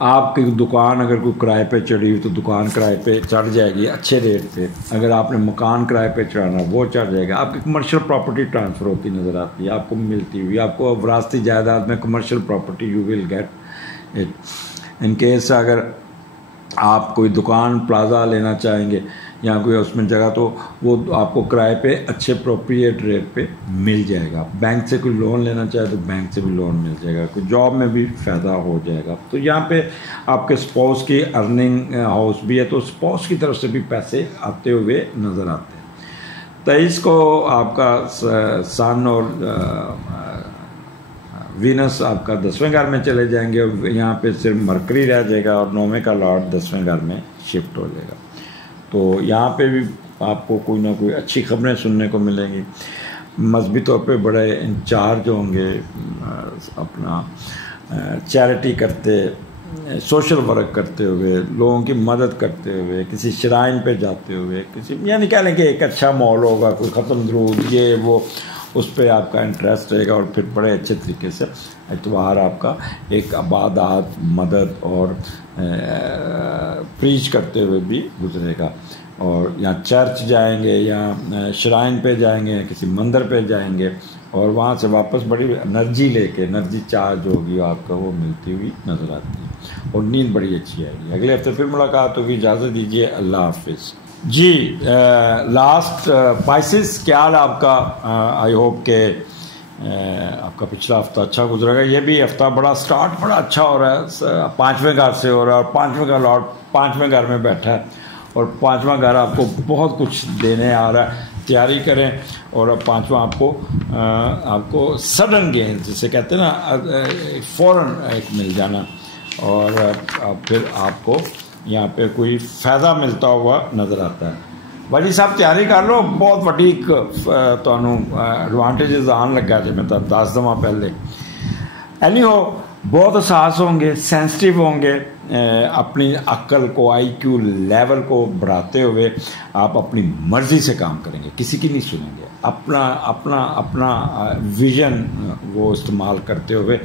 آپ کی دکان اگر کوئی کرائے پہ چڑھی ہوئی تو دکان کرائے پہ چڑھ جائے گی اچھے ریٹ پہ. اگر آپ نے مکان کرائے پہ چڑھانا وہ چڑھ جائے گا. آپ کی کمرشل پراپرٹی ٹرانسفر ہوتی نظر آتی ہے، آپ کو ملتی ہوئی. آپ کو وراثتی جائیداد میں commercial property you will get it. In case اگر آپ کوئی دکان پلازا لینا چاہیں گے یا کوئی اس میں جگہ، تو وہ آپ کو کرائے پہ اچھے اپروپریٹ ریٹ پہ مل جائے گا. بینک سے کوئی لون لینا چاہے تو بینک سے بھی لون مل جائے گا. کوئی جاب میں بھی فائدہ ہو جائے گا. تو یہاں پہ آپ کے اسپاؤس کی ارننگ ہاؤس بھی ہے، تو اسپاؤس کی طرف سے بھی پیسے آتے ہوئے نظر آتے ہیں. 23 کو آپ کا سن اور وینس آپ کا 10ویں گھر میں چلے جائیں گے، اور یہاں پہ صرف مرکری رہ جائے گا، اور 9ویں کا لارڈ 10ویں گھر میں شفٹ ہو جائے گا. تو یہاں پہ بھی آپ کو کوئی نہ کوئی اچھی خبریں سننے کو ملیں گی. مذہبی طور پہ بڑے انچارج ہوں گے، اپنا چیریٹی کرتے، سوشل ورک کرتے ہوئے، لوگوں کی مدد کرتے ہوئے، کسی شرائن پہ جاتے ہوئے، کسی یعنی کہہ لیں کہ ایک اچھا ماحول ہوگا، کوئی ختم درود یہ وہ، اس پہ آپ کا انٹرسٹ رہے گا، اور پھر بڑے اچھے طریقے سے اتوار آپ کا ایک عبادات، مدد اور پریچ کرتے ہوئے بھی گزرے گا. اور یا چرچ جائیں گے یا شرائن پہ جائیں گے، کسی مندر پہ جائیں گے، اور وہاں سے واپس بڑی انرجی لے کے، انرجی چارج ہوگی آپ کا، وہ ملتی ہوئی نظر آتی ہے، اور نیند بڑی اچھی آئے گی. اگلے ہفتے پھر ملاقات ہوگی. اجازت دیجیے، اللہ حافظ. جی لاسٹ پائسس، کیا حال آپ کا؟ آئی ہوپ کہ آپ کا پچھلا ہفتہ اچھا گزرے گا. یہ بھی ہفتہ بڑا سٹارٹ بڑا اچھا ہو رہا ہے. 5ویں گھر سے ہو رہا ہے، اور 5ویں کا لارڈ 5ویں گھر میں بیٹھا ہے، اور 5واں گھر آپ کو بہت کچھ دینے آ رہا ہے. تیاری کریں. اور اب 5واں آپ کو سڈن گین جسے کہتے ہیں نا، فوراً ایک مل جانا، اور پھر آپ کو یہاں پہ کوئی فائدہ ملتا ہوا نظر آتا ہے. بھائی صاحب تیاری کر لو، بہت وڈی تمہیں ایڈوانٹیجز آن لگا جی میں 10 دفعہ پہلے. اینی ہو بہت حساس ہوں گے، سینسٹیو ہوں گے. اپنی عقل کو، آئی کیو لیول کو بڑھاتے ہوئے آپ اپنی مرضی سے کام کریں گے، کسی کی نہیں سنیں گے. اپنا ویژن وہ استعمال کرتے ہوئے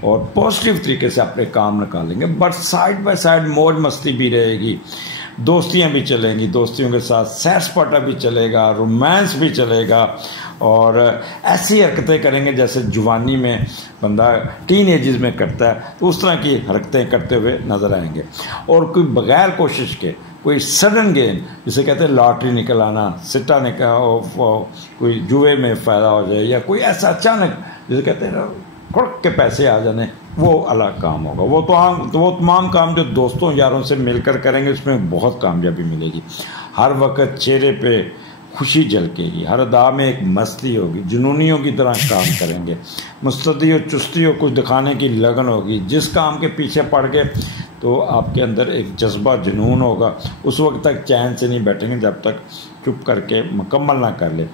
اور پازیٹیو طریقے سے اپنے کام نکالیں گے. بٹ سائڈ بائی سائڈ موج مستی بھی رہے گی، دوستیاں بھی چلیں گی، دوستیوں کے ساتھ سیر سپاٹا بھی چلے گا، رومانس بھی چلے گا، اور ایسی حرکتیں کریں گے جیسے جوانی میں بندہ ٹین ایجز میں کرتا ہے، تو اس طرح کی حرکتیں کرتے ہوئے نظر آئیں گے. اور کوئی بغیر کوشش کے کوئی سڈن گین جسے کہتے ہیں لاٹری نکل آنا، سٹا کوئی جوئے میں فائدہ ہو جائے، یا کوئی ایسا اچانک جسے کہتے ہیں کھڑک کے پیسے آ جانے، وہ الگ کام ہوگا. وہ تمام کام جو دوستوں یاروں سے مل کر کریں گے، اس میں بہت کامیابی ملے گی. ہر وقت چہرے پہ خوشی جھلکے گی، ہر ادا میں ایک مستی ہوگی، جنونیوں کی طرح کام کریں گے، مستعدی اور چستی اور کچھ دکھانے کی لگن ہوگی. جس کام کے پیچھے پڑ گئے تو آپ کے اندر ایک جذبہ، جنون ہوگا. اس وقت تک چین سے نہیں بیٹھیں گے جب تک چپ کر کے مکمل نہ کر لیں.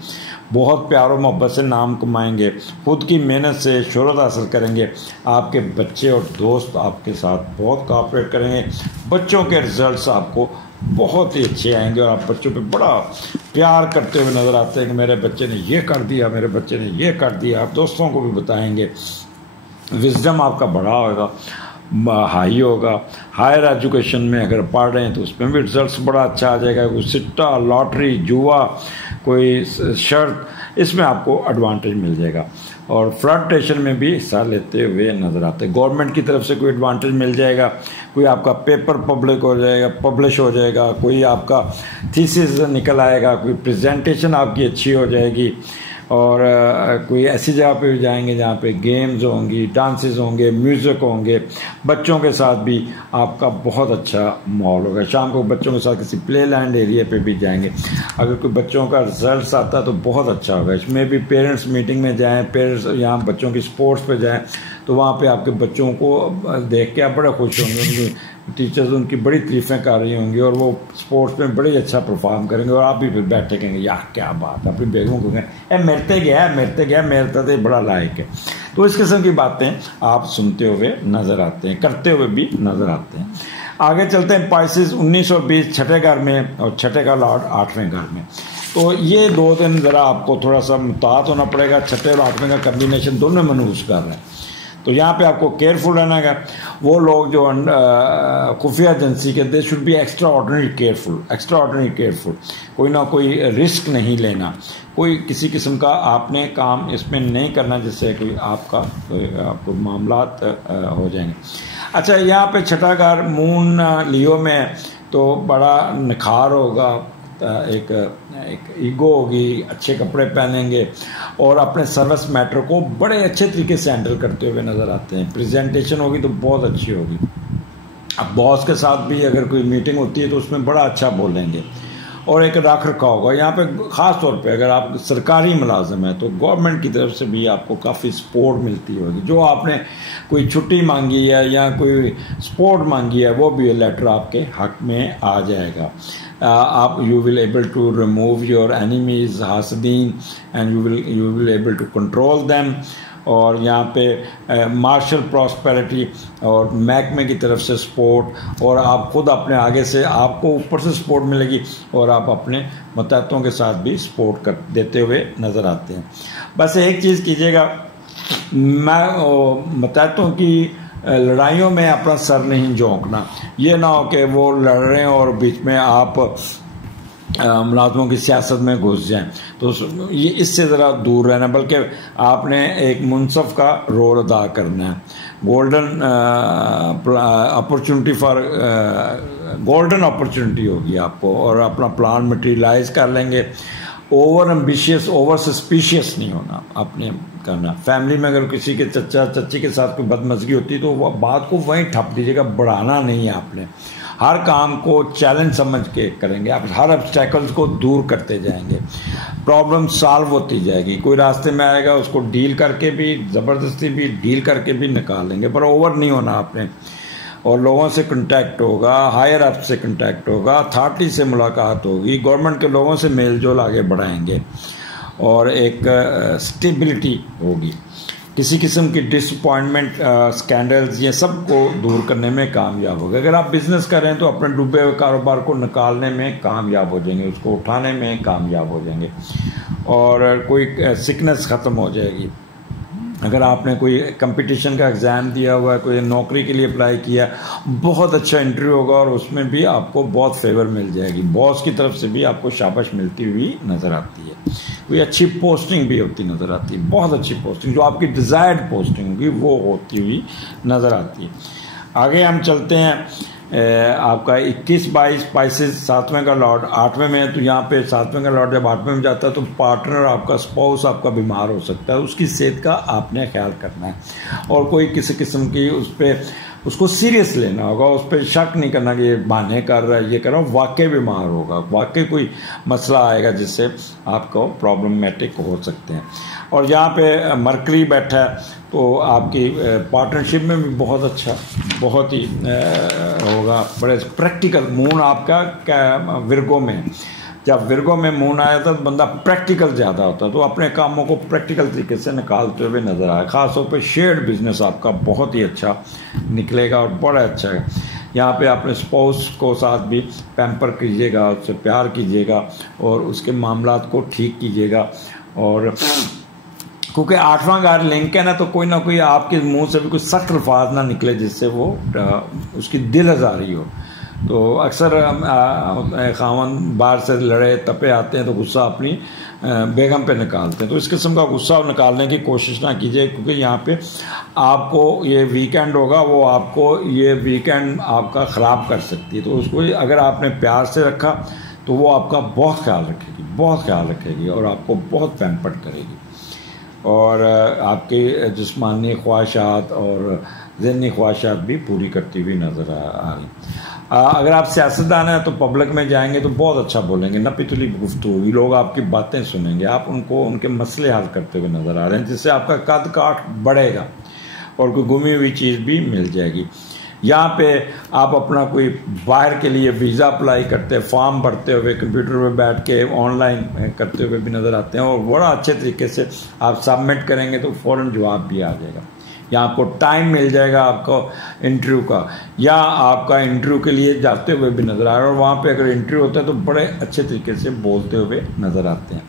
بہت پیار و محبت سے نام کمائیں گے، خود کی محنت سے شہرت حاصل کریں گے. آپ کے بچے اور دوست آپ کے ساتھ بہت کوآپریٹ کریں گے. بچوں کے رزلٹس آپ کو بہت ہی اچھے آئیں گے، اور آپ بچوں پہ بڑا پیار کرتے ہوئے نظر آتے ہیں کہ میرے بچے نے یہ کر دیا، میرے بچے نے یہ کر دیا. آپ دوستوں کو بھی بتائیں گے. وزڈم آپ کا بڑا ہوگا، ہائی ہوگا. ہائر ایجوکیشن میں اگر پڑھ رہے ہیں تو اس میں بھی رزلٹس بڑا اچھا آ جائے گا. کوئی سٹا، لاٹری، جوا، کوئی شرط، اس میں آپ کو ایڈوانٹیج مل جائے گا. اور فلرٹیشن میں بھی حصہ لیتے ہوئے نظر آتے ہیں. گورنمنٹ کی طرف سے کوئی ایڈوانٹیج مل جائے گا. کوئی آپ کا پیپر پبلش ہو جائے گا. کوئی آپ کا تھیسس نکل آئے گا. کوئی پریزنٹیشن آپ کی اچھی ہو جائے گی. اور کوئی ایسی جگہ پہ بھی جائیں گے جہاں پہ گیمز ہوں گی، ڈانسز ہوں گے، میوزک ہوں گے، بچوں کے ساتھ بھی آپ کا بہت اچھا ماحول ہوگا۔ شام کو بچوں کے ساتھ کسی پلے لینڈ ایریا پہ بھی جائیں گے، اگر کوئی بچوں کا رزلٹس آتا ہے تو بہت اچھا ہوگا۔ اس میں بھی پیرنٹس میٹنگ میں جائیں، پیرنٹس یہاں بچوں کی سپورٹس پہ جائیں تو وہاں پہ آپ کے بچوں کو دیکھ کے آپ بڑا خوش ہوں گے، ان کی ٹیچرز ان کی بڑی تعریفیں کر رہی ہوں گی اور وہ سپورٹس میں بڑی اچھا پرفارم کریں گے، اور آپ بھی پھر بیٹھے کہیں گے یا کیا بات ہے، اپنی بیگموں کو کہیں مرتے گیا میرتا تو بڑا لائق ہے۔ تو اس قسم کی باتیں آپ سنتے ہوئے نظر آتے ہیں، کرتے ہوئے بھی نظر آتے ہیں۔ آگے چلتے ہیں پائسز 1920 چھٹے گھر میں اور چھٹے کا لاڈ 8ویں گھر میں۔ تو یہ 2 دن ذرا آپ کو تھوڑا سا محتاط ہونا پڑے گا، چھٹے اور 8ویں کا کمبینیشن دونوں منحوس کر رہے ہیں، تو یہاں پہ آپ کو کیئرفل رہنا گا۔ وہ لوگ جو خفیہ ایجنسی کے they should be extraordinary careful, کوئی نہ کوئی رسک نہیں لینا، کوئی کسی قسم کا آپ نے کام اس میں نہیں کرنا جس سے کوئی آپ کو معاملات ہو جائیں گے۔ اچھا، یہاں پہ چھٹا گھر مون لیو میں تو بڑا نکھار ہوگا، ایک ایگو ہوگی، اچھے کپڑے پہنیں گے اور اپنے سروس میٹر کو بڑے اچھے طریقے سے ہینڈل کرتے ہوئے نظر آتے ہیں۔ پریزنٹیشن ہوگی تو بہت اچھی ہوگی۔ اب باس کے ساتھ بھی اگر کوئی میٹنگ ہوتی ہے تو اس میں بڑا اچھا بولیں گے اور ایک رکھ رکھا ہوگا۔ یہاں پہ خاص طور پہ اگر آپ سرکاری ملازم ہیں تو گورنمنٹ کی طرف سے بھی آپ کو کافی سپورٹ ملتی ہوگی، جو آپ نے کوئی چھٹی مانگی ہے یا کوئی سپورٹ مانگی ہے وہ بھی لیٹر آپ کے حق میں آ جائے گا۔ آپ you will able to remove your enemies حاسدین and you will able to control them. اور یہاں پہ مارشل پراسپیرٹی اور محکمے کی طرف سے سپورٹ، اور آپ خود اپنے آگے سے آپ کو اوپر سے سپورٹ ملے گی اور آپ اپنے متحدوں کے ساتھ بھی سپورٹ دیتے ہوئے نظر آتے ہیں۔ بس ایک چیز کیجیے گا، متحدوں کی لڑائیوں میں اپنا سر نہیں جھونکنا، یہ نہ ہو کہ وہ لڑ رہے ہیں اور بیچ میں آپ ملازموں کی سیاست میں گھس جائیں، تو یہ اس سے ذرا دور رہنا، بلکہ آپ نے ایک منصف کا رول ادا کرنا ہے۔ گولڈن اپرچونٹی ہوگی آپ کو، اور اپنا پلان مٹیریلائز کر لیں گے۔ اوور ایمبیشیس، اوور سسپیشیس نہیں ہونا آپ نے کرنا۔ فیملی میں اگر کسی کے چچا چچی کے ساتھ کوئی بدمزگی ہوتی ہے تو وہ بات کو وہیں ٹھپ دیجیے گا، بڑھانا نہیں ہے آپ نے۔ ہر کام کو چیلنج سمجھ کے کریں گے آپ، ہر obstacles کو دور کرتے جائیں گے، پرابلم سالو ہوتی جائے گی۔ کوئی راستے میں آئے گا اس کو ڈیل کر کے بھی، زبردستی بھی ڈیل کر کے بھی نکال لیں گے، پر اوور نہیں ہونا آپ نے۔ اور لوگوں سے کنٹیکٹ ہوگا، ہائر اپ سے کنٹیکٹ ہوگا، اتھارٹی سے ملاقات ہوگی، گورنمنٹ کے لوگوں سے میل جول آگے بڑھائیں گے، اور ایک اسٹیبلٹی ہوگی۔ کسی قسم کی ڈس اپوائنٹمنٹ، اسکینڈلز، یہ سب کو دور کرنے میں کامیاب ہوگا۔ اگر آپ بزنس کر رہے ہیں تو اپنے ڈوبے ہوئے کاروبار کو نکالنے میں کامیاب ہو جائیں گے، اس کو اٹھانے میں کامیاب ہو جائیں گے، اور کوئی سکنس ختم ہو جائے گی۔ اگر آپ نے کوئی کمپٹیشن کا ایگزام دیا ہوا ہے، کوئی نوکری کے لیے اپلائی کیا، بہت اچھا انٹرویو ہوگا اور اس میں بھی آپ کو بہت فیور مل جائے گی، باس کی طرف سے بھی آپ کو شاباش ملتی ہوئی نظر آتی ہے، کوئی اچھی پوسٹنگ بھی ہوتی نظر آتی ہے، بہت اچھی پوسٹنگ جو آپ کی ڈیزائرڈ پوسٹنگ ہوگی وہ ہوتی ہوئی نظر آتی ہے۔ آگے ہم چلتے ہیں، آپ کا 21-22 پائسز 7ویں کا لاڈ 8ویں میں ہے، تو یہاں پہ 7ویں کا لاڈ جب 8ویں میں جاتا ہے تو پارٹنر آپ کا، سپاؤس آپ کا بیمار ہو سکتا ہے، اس کی صحت کا آپ نے خیال کرنا ہے، اور کوئی کسی قسم کی اس کو سیریس لینا ہوگا، اس پہ شک نہیں کرنا کہ یہ بہانے کر رہا ہے، یہ کر رہا ہے، واقعی بیمار ہوگا، واقعی کوئی مسئلہ آئے گا جس سے آپ کو پرابلمیٹک ہو سکتے ہیں۔ اور یہاں پہ مرکری بیٹھا ہے تو آپ کی پارٹنرشپ میں بھی بہت اچھا، بہت ہی ہوگا، بڑے پریکٹیکل۔ مون آپ کا ورگو میں، جب ورگو میں مون آیا تھا تو بندہ پریکٹیکل زیادہ ہوتا ہے، تو اپنے کاموں کو پریکٹیکل طریقے سے نکالتے ہوئے نظر آئے، خاص طور پہ شیئرڈ بزنس آپ کا بہت ہی اچھا نکلے گا اور بڑا اچھا ہے۔ یہاں پہ اپنے سپاؤس کو ساتھ بھی پیمپر کیجیے گا، اس سے پیار کیجیے گا اور اس کے معاملات کو ٹھیک کیجیے گا، اور کیونکہ 8واں گھر لنک ہے نا، تو کوئی نہ کوئی آپ کے منہ سے بھی کوئی سخت الفاظ نہ نکلے جس سے وہ اس کی دل آزاری ہو۔ تو اکثر خاوند باہر سے لڑے تپے آتے ہیں تو غصہ اپنی بیگم پہ نکالتے ہیں، تو اس قسم کا غصہ نکالنے کی کوشش نہ کیجیے، کیونکہ یہاں پہ آپ کو یہ ویکینڈ ہوگا، وہ آپ کو یہ ویکینڈ آپ کا خراب کر سکتی ہے۔ تو اس کو اگر آپ نے پیار سے رکھا تو وہ آپ کا بہت خیال رکھے گی، بہت خیال رکھے گی، اور آپ کو بہت پیمپر کرے گی، اور آپ کی جسمانی خواہشات اور ذہنی خواہشات بھی پوری کرتی ہوئی نظر آ رہی۔ اگر آپ سیاستدان ہیں تو پبلک میں جائیں گے تو بہت اچھا بولیں گے، نپی تلی گفتگو ہوگی، لوگ آپ کی باتیں سنیں گے، آپ ان کو ان کے مسئلے حل کرتے ہوئے نظر آ رہے ہیں، جس سے آپ کا قد کاٹ بڑھے گا اور کوئی گمی ہوئی چیز بھی مل جائے گی۔ یہاں پہ آپ اپنا کوئی باہر کے لیے ویزا اپلائی کرتے، فارم بھرتے ہوئے کمپیوٹر پہ بیٹھ کے آن لائن کرتے ہوئے بھی نظر آتے ہیں، اور بڑا اچھے طریقے سے آپ سبمٹ کریں گے تو فوراً جواب بھی آ جائے گا، یا آپ کو ٹائم مل جائے گا آپ کو انٹرویو کا، یا آپ کا انٹرویو کے لیے جاتے ہوئے بھی نظر آ رہا ہے، اور وہاں پہ اگر انٹرویو ہوتا ہے تو بڑے اچھے طریقے سے بولتے ہوئے نظر آتے ہیں۔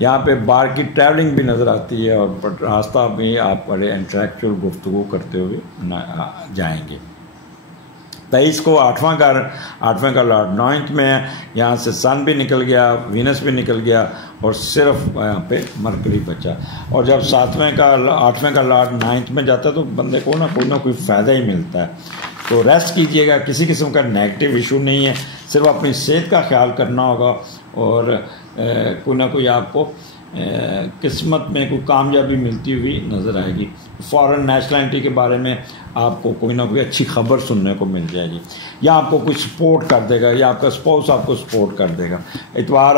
یہاں پہ باہر کی ٹریولنگ بھی نظر آتی ہے، اور راستہ بھی آپ بڑے انٹریکچوئل گفتگو کرتے ہوئے جائیں گے۔ 23 کو آٹھواں کا لاٹ 9th میں ہے، یہاں سے سن بھی نکل گیا، وینس بھی نکل گیا، اور صرف یہاں پہ مرکری بچا، اور جب 8ویں کا لاٹ 9th میں جاتا ہے تو بندے کو نہ کوئی فائدہ ہی ملتا ہے۔ تو ریسٹ کیجئے گا، کسی قسم کا نیگیٹو ایشو نہیں ہے، صرف اپنی صحت کا خیال کرنا ہوگا، اور کوئی نہ کوئی آپ کو قسمت میں کوئی کامیابی ملتی ہوئی نظر آئے گی۔ فارن نیشنلٹی کے بارے میں آپ کو کوئی نہ کوئی اچھی خبر سننے کو مل جائے گی، یا آپ کو کوئی سپورٹ کر دے گا، یا آپ کا اسپاؤس آپ کو سپورٹ کر دے گا۔ اتوار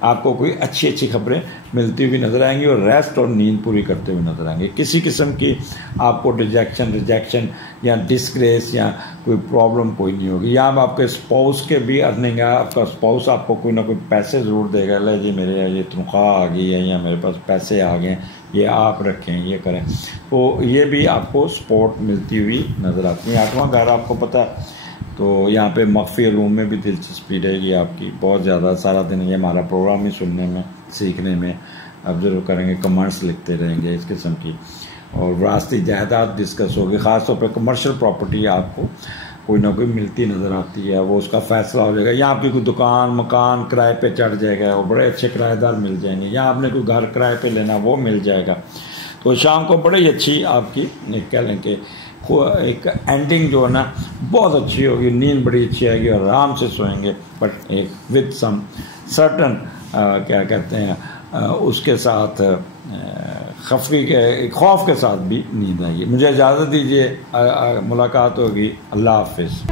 آپ کو کوئی اچھی خبریں ملتی ہوئی نظر آئیں گی، اور ریسٹ اور نیند پوری کرتے ہوئے نظر آئیں گے۔ کسی قسم کی آپ کو ریجیکشن یا ڈسگریس یا کوئی پرابلم کوئی نہیں ہوگی۔ یا آپ کے اسپاؤس کے بھی ارننگ ہے، آپ کا اسپاؤس آپ کو کوئی نہ کوئی پیسے ضرور دے گا، لے جی میرے یہ تنخواہ آ گئی ہے، یا میرے پاس پیسے آ گئے ہیں، یہ آپ رکھیں، یہ کریں، تو یہ بھی آپ کو سپورٹ ملتی ہوئی نظر آتی ہے۔ 8واں گھر آپ کو پتہ ہے، تو یہاں پہ مخفی علوم میں بھی دلچسپی رہے گی آپ کی بہت زیادہ، سارا دن یہ ہمارا پروگرام ہی سننے میں، سیکھنے میں آبزرو کریں گے، کمنٹس لکھتے رہیں گے اس قسم کی، اور وراثتی جائیداد ڈسکس ہوگی، خاص طور پہ کمرشل پراپرٹی آپ کو کوئی نہ کوئی ملتی نظر آتی ہے، وہ اس کا فیصلہ ہو جائے گا، یا آپ کی کوئی دکان مکان کرائے پہ چڑھ جائے گا، وہ بڑے اچھے کرایہ دار مل جائیں گے، یا آپ نے کوئی گھر کرائے پہ لینا وہ مل جائے گا۔ تو شام کو بڑی اچھی آپ کی کہہ لیں کہ ایک اینڈنگ جو ہے نا بہت اچھی ہوگی، نیند بڑی اچھی آئے گی، اور آرام سے سوئیں گے، بٹ ایک وتھ سم سرٹن کیا کہتے ہیں اس کے ساتھ خوف کے ساتھ بھی نیند آئے گی۔ مجھے اجازت دیجیے، ملاقات ہوگی، اللہ حافظ۔